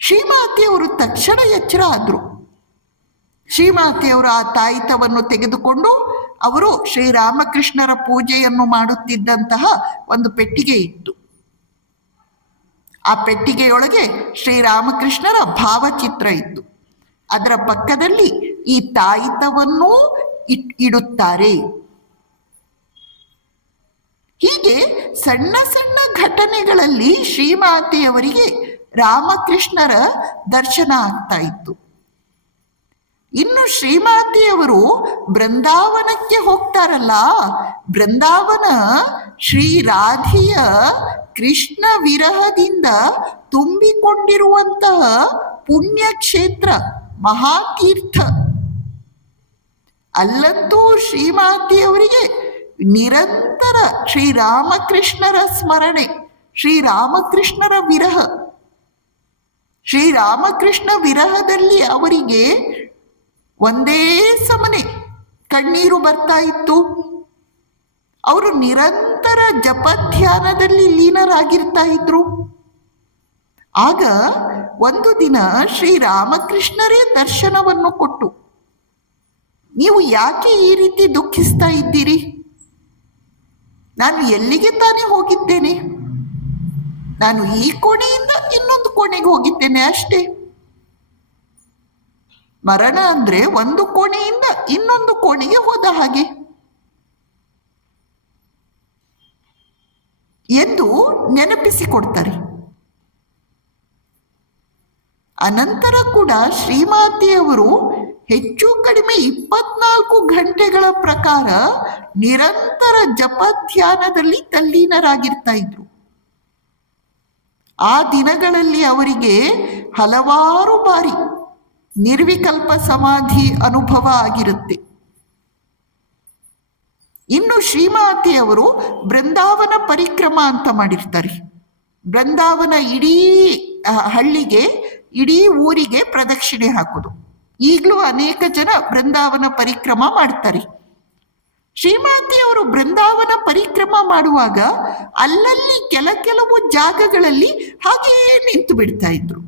ಶ್ರೀಮಾತೆಯವರು ತಕ್ಷಣ ಎಚ್ಚರ ಆದ್ರು. ಶ್ರೀಮಾತೆಯವರು ಆ ತಾಯಿತವನ್ನು ತೆಗೆದುಕೊಂಡು ಅವರು ಶ್ರೀರಾಮಕೃಷ್ಣರ ಪೂಜೆಯನ್ನು ಮಾಡುತ್ತಿದ್ದಂತಹ ಒಂದು ಪೆಟ್ಟಿಗೆ ಇತ್ತು. ಆ ಪೆಟ್ಟಿಗೆಯೊಳಗೆ ಶ್ರೀರಾಮಕೃಷ್ಣರ ಭಾವಚಿತ್ರ ಇತ್ತು. ಅದರ ಪಕ್ಕದಲ್ಲಿ ಈ ತಾಯಿತವನ್ನು ಇಡುತ್ತಾರೆ. ಹೀಗೆ ಸಣ್ಣ ಸಣ್ಣ ಘಟನೆಗಳಲ್ಲಿ ಶ್ರೀಮಾತೆಯವರಿಗೆ ರಾಮಕೃಷ್ಣರ ದರ್ಶನ ಆಗ್ತಾ ಇತ್ತು. ಇನ್ನು ಶ್ರೀಮಾತೆಯವರು ಬೃಂದಾವನಕ್ಕೆ ಹೋಗ್ತಾರಲ್ಲ, ಬೃಂದಾವನ ಶ್ರೀರಾಧಿಯ ಕೃಷ್ಣ ವಿರಹದಿಂದ ತುಂಬಿಕೊಂಡಿರುವಂತಹ ಪುಣ್ಯಕ್ಷೇತ್ರ, ಮಹಾತೀರ್ಥ. ಅಲ್ಲಂತೂ ಶ್ರೀಮಾತೆಯವರಿಗೆ ನಿರಂತರ ಶ್ರೀರಾಮಕೃಷ್ಣರ ಸ್ಮರಣೆ, ಶ್ರೀರಾಮಕೃಷ್ಣರ ವಿರಹ. ಶ್ರೀರಾಮಕೃಷ್ಣ ವಿರಹದಲ್ಲಿ ಅವರಿಗೆ ಒಂದೇ ಸಮನೆ ಕಣ್ಣೀರು ಬರ್ತಾ ಇತ್ತು. ಅವರು ನಿರಂತರ ಜಪಧ್ಯಾನದಲ್ಲಿ ಲೀನರಾಗಿರ್ತಾ ಇದ್ರು. ಆಗ ಒಂದು ದಿನ ಶ್ರೀರಾಮಕೃಷ್ಣರೇ ದರ್ಶನವನ್ನು ಕೊಟ್ಟು, ನೀವು ಯಾಕೆ ಈ ರೀತಿ ದುಃಖಿಸ್ತಾ ಇದ್ದೀರಿ? ನಾನು ಎಲ್ಲಿಗೆ ತಾನೇ ಹೋಗಿದ್ದೇನೆ? ನಾನು ಈ ಕೋಣೆಯಿಂದ ಇನ್ನೊಂದು ಕೋಣೆಗೆ ಹೋಗಿದ್ದೇನೆ ಅಷ್ಟೇ. ಮರಣ ಅಂದ್ರೆ ಒಂದು ಕೋಣೆಯಿಂದ ಇನ್ನೊಂದು ಕೋಣೆಗೆ ಹೋದ ಹಾಗೆ ಎಂದು ನೆನಪಿಸಿಕೊಡ್ತಾರೆ. ಅನಂತರ ಕೂಡ ಶ್ರೀಮಾತೆಯವರು ಹೆಚ್ಚು ಕಡಿಮೆ 24 ಗಂಟೆಗಳ ಪ್ರಕಾರ ನಿರಂತರ ಜಪಧ್ಯಾನದಲ್ಲಿ ತಲ್ಲೀನರಾಗಿರ್ತಾ ಇದ್ರು. ಆ ದಿನಗಳಲ್ಲಿ ಅವರಿಗೆ ಹಲವಾರು ಬಾರಿ ನಿರ್ವಿಕಲ್ಪ ಸಮಾಧಿ ಅನುಭವ ಆಗಿರುತ್ತೆ. ಇನ್ನು ಶ್ರೀಮಾತೆಯವರು ಬೃಂದಾವನ ಪರಿಕ್ರಮ ಅಂತ ಮಾಡಿರ್ತಾರೆ. ಬೃಂದಾವನ ಇಡೀ ಹಳ್ಳಿಗೆ, ಇಡೀ ಊರಿಗೆ ಪ್ರದಕ್ಷಿಣೆ ಹಾಕೋದು. ಈಗಲೂ ಅನೇಕ ಜನ ಬೃಂದಾವನ ಪರಿಕ್ರಮ ಮಾಡ್ತಾರೆ. ಶ್ರೀಮಾತೆಯವರು ಬೃಂದಾವನ ಪರಿಕ್ರಮ ಮಾಡುವಾಗ ಅಲ್ಲಲ್ಲಿ ಕೆಲವು ಜಾಗಗಳಲ್ಲಿ ಹಾಗೆಯೇ ನಿಂತು ಬಿಡ್ತಾ ಇದ್ರು,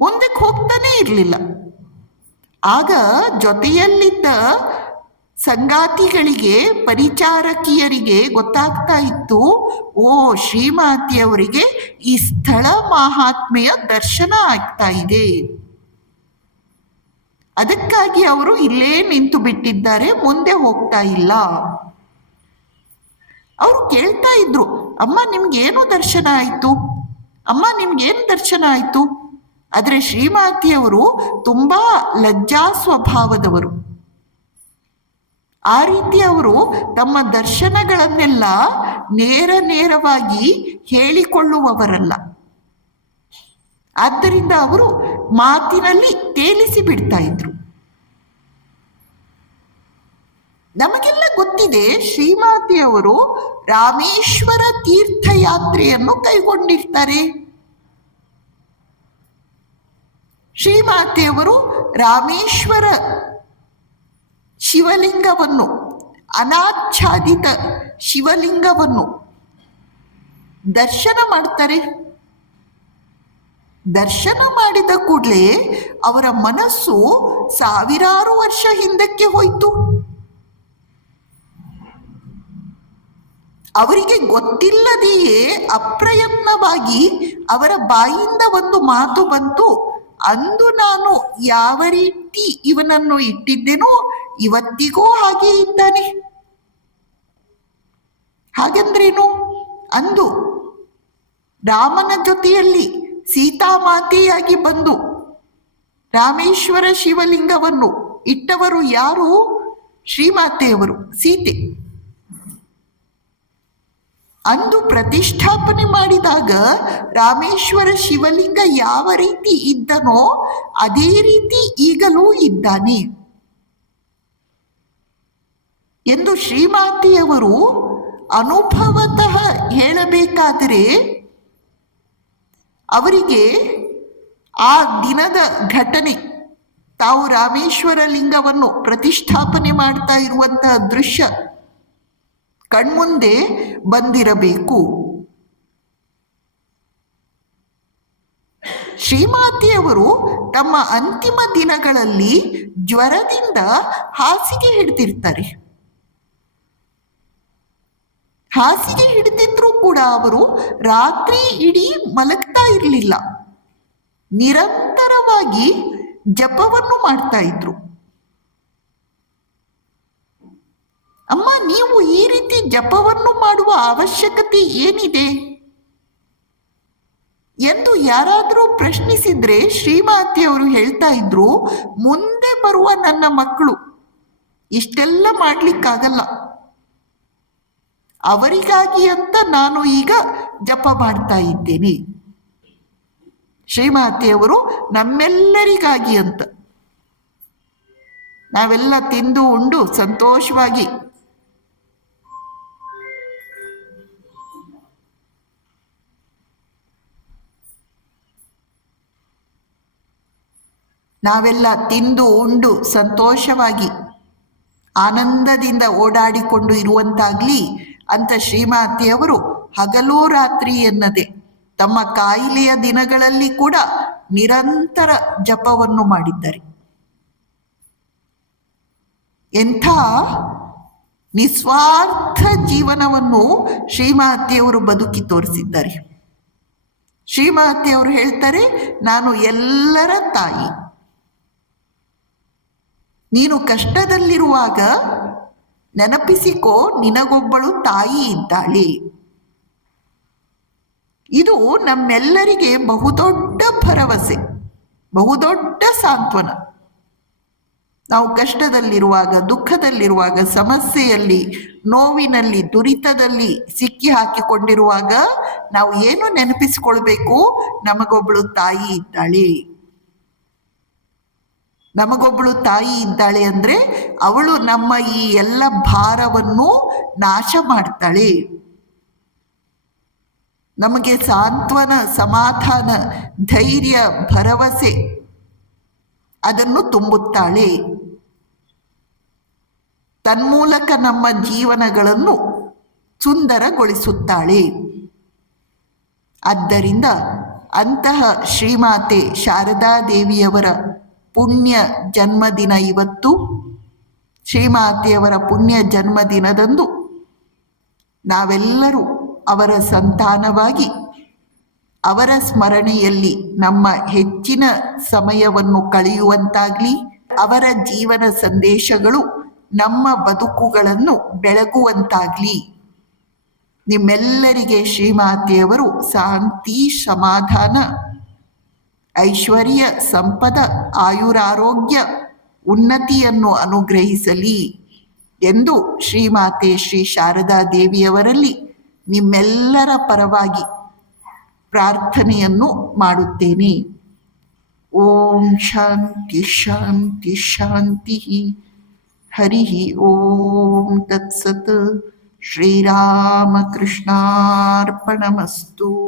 ಮುಂದಕ್ಕೆ ಹೋಗ್ತಾನೆ ಇರಲಿಲ್ಲ. ಆಗ ಜೊತೆಯಲ್ಲಿದ್ದ ಸಂಗಾತಿಗಳಿಗೆ, ಪರಿಚಾರಕಿಯರಿಗೆ ಗೊತ್ತಾಗ್ತಾ ಇತ್ತು, ಓ ಶ್ರೀಮಾತೆಯವರಿಗೆ ಈ ಸ್ಥಳ ಮಹಾತ್ಮೆಯ ದರ್ಶನ ಆಗ್ತಾ ಇದೆ, ಅದಕ್ಕಾಗಿ ಅವರು ಇಲ್ಲೇ ನಿಂತು ಬಿಟ್ಟಿದ್ದಾರೆ, ಮುಂದೆ ಹೋಗ್ತಾ ಇಲ್ಲ. ಅವರು ಕೇಳ್ತಾ ಇದ್ರು, ಅಮ್ಮ ನಿಮ್ಗೇನು ದರ್ಶನ ಆಯ್ತು? ಅಮ್ಮ ನಿಮ್ಗೇನು ದರ್ಶನ ಆಯ್ತು? ಆದ್ರೆ ಶ್ರೀಮಾತೆಯವರು ತುಂಬಾ ಲಜ್ಜಾ ಸ್ವಭಾವದವರು. ಆ ರೀತಿ ಅವರು ತಮ್ಮ ದರ್ಶನಗಳನ್ನೆಲ್ಲ ನೇರವಾಗಿ ಹೇಳಿಕೊಳ್ಳುವವರಲ್ಲ. ಆದ್ದರಿಂದ ಅವರು ಮಾತಿನಲ್ಲಿ ತೇಲಿಸಿ ಬಿಡ್ತಾ ಇದ್ರು. ನಮಗೆಲ್ಲ ಗೊತ್ತಿದೆ, ಶ್ರೀಮಾತೆಯವರು ರಾಮೇಶ್ವರ ತೀರ್ಥಯಾತ್ರೆಯನ್ನು ಕೈಗೊಂಡಿರ್ತಾರೆ. ಶ್ರೀಮಾತೆಯವರು ರಾಮೇಶ್ವರ ಶಿವಲಿಂಗವನ್ನು, ಅನಾಚ್ಛಾದಿತ ಶಿವಲಿಂಗವನ್ನು ದರ್ಶನ ಮಾಡ್ತಾರೆ. ದರ್ಶನ ಮಾಡಿದ ಕೂಡಲೇ ಅವರ ಮನಸ್ಸು ಸಾವಿರಾರು ವರ್ಷ ಹಿಂದಕ್ಕೆ ಹೋಯಿತು. ಅವರಿಗೆ ಗೊತ್ತಿಲ್ಲದೆಯೇ ಅಪ್ರಯತ್ನವಾಗಿ ಅವರ ಬಾಯಿಂದ ಒಂದು ಮಾತು ಬಂತು, ಅಂದು ನಾನು ಯಾವ ರೀತಿ ಇವನನ್ನು ಇಟ್ಟಿದ್ದೇನೋ ಇವತ್ತಿಗೂ ಹಾಗೆ ಇದ್ದಾನೆ. ಹಾಗೆಂದ್ರೇನು? ಅಂದು ರಾಮನ ಜೊತೆಯಲ್ಲಿ ಸೀತಾಮಾತೆಯಾಗಿ ಬಂದು ರಾಮೇಶ್ವರ ಶಿವಲಿಂಗವನ್ನು ಇಟ್ಟವರು ಯಾರು? ಶ್ರೀಮಾತೆಯವರು, ಸೀತೆ. ಅಂದು ಪ್ರತಿಷ್ಠಾಪನೆ ಮಾಡಿದಾಗ ರಾಮೇಶ್ವರ ಶಿವಲಿಂಗ ಯಾವ ರೀತಿ ಇದ್ದನೋ ಅದೇ ರೀತಿ ಈಗಲೂ ಇದ್ದಾನೆ ಎಂದು ಶ್ರೀಮಾತೆಯವರು ಅನುಭವತಃ ಹೇಳಬೇಕಾದರೆ ಅವರಿಗೆ ಆ ದಿನದ ಘಟನೆ, ತಾವು ರಾಮೇಶ್ವರ ಲಿಂಗವನ್ನು ಪ್ರತಿಷ್ಠಾಪನೆ ಮಾಡ್ತಾ ಇರುವಂತಹ ದೃಶ್ಯ ಕಣ್ಮುಂದೆ ಬಂದಿರಬೇಕು. ಶ್ರೀಮಾತೆಯವರು ತಮ್ಮ ಅಂತಿಮ ದಿನಗಳಲ್ಲಿ ಜ್ವರದಿಂದ ಹಾಸಿಗೆ ಹಿಡಿದಿರ್ತಾರೆ. ಹಾಸಿಗೆ ಹಿಡಿದಿದ್ರೂ ಕೂಡ ಅವರು ರಾತ್ರಿ ಇಡೀ ಮಲಗ್ತಾ ಇರಲಿಲ್ಲ, ನಿರಂತರವಾಗಿ ಜಪವನ್ನು ಮಾಡ್ತಾ ಇದ್ರು. ಅಮ್ಮ, ನೀವು ಈ ರೀತಿ ಜಪವನ್ನು ಮಾಡುವ ಅವಶ್ಯಕತೆ ಏನಿದೆ ಎಂದು ಯಾರಾದರೂ ಪ್ರಶ್ನಿಸಿದ್ರೆ ಶ್ರೀಮಾತೆಯವರು ಹೇಳ್ತಾ ಇದ್ರು, ಮುಂದೆ ಬರುವ ನನ್ನ ಮಕ್ಕಳು ಇಷ್ಟೆಲ್ಲ ಮಾಡ್ಲಿಕ್ಕಾಗಲ್ಲ, ಅವರಿಗಾಗಿ ಅಂತ ನಾನು ಈಗ ಜಪ ಮಾಡ್ತಾ ಇದ್ದೇನೆ. ಶ್ರೀಮಾತೆಯವರು ನಮ್ಮೆಲ್ಲರಿಗಾಗಿ ಅಂತ. ನಾವೆಲ್ಲ ತಿಂದು ಉಂಡು ಸಂತೋಷವಾಗಿ ಸಂತೋಷವಾಗಿ ಆನಂದದಿಂದ ಓಡಾಡಿಕೊಂಡು ಇರುವಂತಾಗ್ಲಿ ಅಂತ ಶ್ರೀಮಾತೆಯವರು ಹಗಲು ರಾತ್ರಿ ಎನ್ನದೆ ತಮ್ಮ ಕಾಯಿಲೆಯ ದಿನಗಳಲ್ಲಿ ಕೂಡ ನಿರಂತರ ಜಪವನ್ನು ಮಾಡಿದ್ದಾರೆ. ಎಂಥ ನಿಸ್ವಾರ್ಥ ಜೀವನವನ್ನು ಶ್ರೀಮಾತೆಯವರು ಬದುಕಿ ತೋರಿಸಿದ್ದಾರೆ. ಶ್ರೀಮಾತೆಯವರು ಹೇಳ್ತಾರೆ, ನಾನು ಎಲ್ಲರ ತಾಯಿ. ನೀನು ಕಷ್ಟದಲ್ಲಿರುವಾಗ ನೆನಪಿಸಿಕೋ, ನಿನಗೊಬ್ಬಳು ತಾಯಿ ಇದ್ದಾಳೆ. ಇದು ನಮ್ಮೆಲ್ಲರಿಗೆ ಬಹುದೊಡ್ಡ ಭರವಸೆ, ಬಹುದೊಡ್ಡ ಸಾಂತ್ವನ. ನಾವು ಕಷ್ಟದಲ್ಲಿರುವಾಗ, ದುಃಖದಲ್ಲಿರುವಾಗ, ಸಮಸ್ಯೆಯಲ್ಲಿ, ನೋವಿನಲ್ಲಿ, ದುರಿತದಲ್ಲಿ ಸಿಕ್ಕಿ ಹಾಕಿಕೊಂಡಿರುವಾಗ ನಾವು ಏನು ನೆನಪಿಸಿಕೊಳ್ಬೇಕು? ನಮಗೊಬ್ಬಳು ತಾಯಿ ಇದ್ದಾಳೆ. ನಮಗೊಬ್ಬಳು ತಾಯಿ ಇದ್ದಾಳೆ ಅಂದ್ರೆ ಅವಳು ನಮ್ಮ ಈ ಎಲ್ಲ ಭಾರವನ್ನು ನಾಶ ಮಾಡ್ತಾಳೆ, ನಮಗೆ ಸಾಂತ್ವನ, ಸಮಾಧಾನ, ಧೈರ್ಯ, ಭರವಸೆ ಅದನ್ನು ತುಂಬುತ್ತಾಳೆ. ತನ್ಮೂಲಕ ನಮ್ಮ ಜೀವನಗಳನ್ನು ಸುಂದರಗೊಳಿಸುತ್ತಾಳೆ. ಆದ್ದರಿಂದ ಅಂತಹ ಶ್ರೀಮಾತೆ ಶಾರದಾ ದೇವಿಯವರ ಪುಣ್ಯ ಜನ್ಮದಿನ ಇವತ್ತು. ಶ್ರೀಮಾತೆಯವರ ಪುಣ್ಯ ಜನ್ಮದಿನದಂದು ನಾವೆಲ್ಲರೂ ಅವರ ಸಂತಾನವಾಗಿ ಅವರ ಸ್ಮರಣೆಯಲ್ಲಿ ನಮ್ಮ ಹೆಚ್ಚಿನ ಸಮಯವನ್ನು ಕಳೆಯುವಂತಾಗ್ಲಿ, ಅವರ ಜೀವನ ಸಂದೇಶಗಳು ನಮ್ಮ ಬದುಕುಗಳನ್ನು ಬೆಳಗುವಂತಾಗ್ಲಿ. ನಿಮ್ಮೆಲ್ಲರಿಗೆ ಶ್ರೀಮಾತೆಯವರು ಶಾಂತಿ, ಸಮಾಧಾನ, ಐಶ್ವರ್ಯ, ಸಂಪದ, ಆಯುರಾರೋಗ್ಯ, ಉನ್ನತಿಯನ್ನು ಅನುಗ್ರಹಿಸಲಿ ಎಂದು ಶ್ರೀಮಾತೆ ಶ್ರೀ ಶಾರದಾ ದೇವಿಯವರಲ್ಲಿ ನಿಮ್ಮೆಲ್ಲರ ಪರವಾಗಿ ಪ್ರಾರ್ಥನೆಯನ್ನು ಮಾಡುತ್ತೇನೆ. ಓಂ ಶಾಂತಿ ಶಾಂತಿ ಶಾಂತಿ. ಹರಿ ಓಂ ತತ್ಸತ್ ಶ್ರೀರಾಮಕೃಷ್ಣಾರ್ಪಣಮಸ್ತು.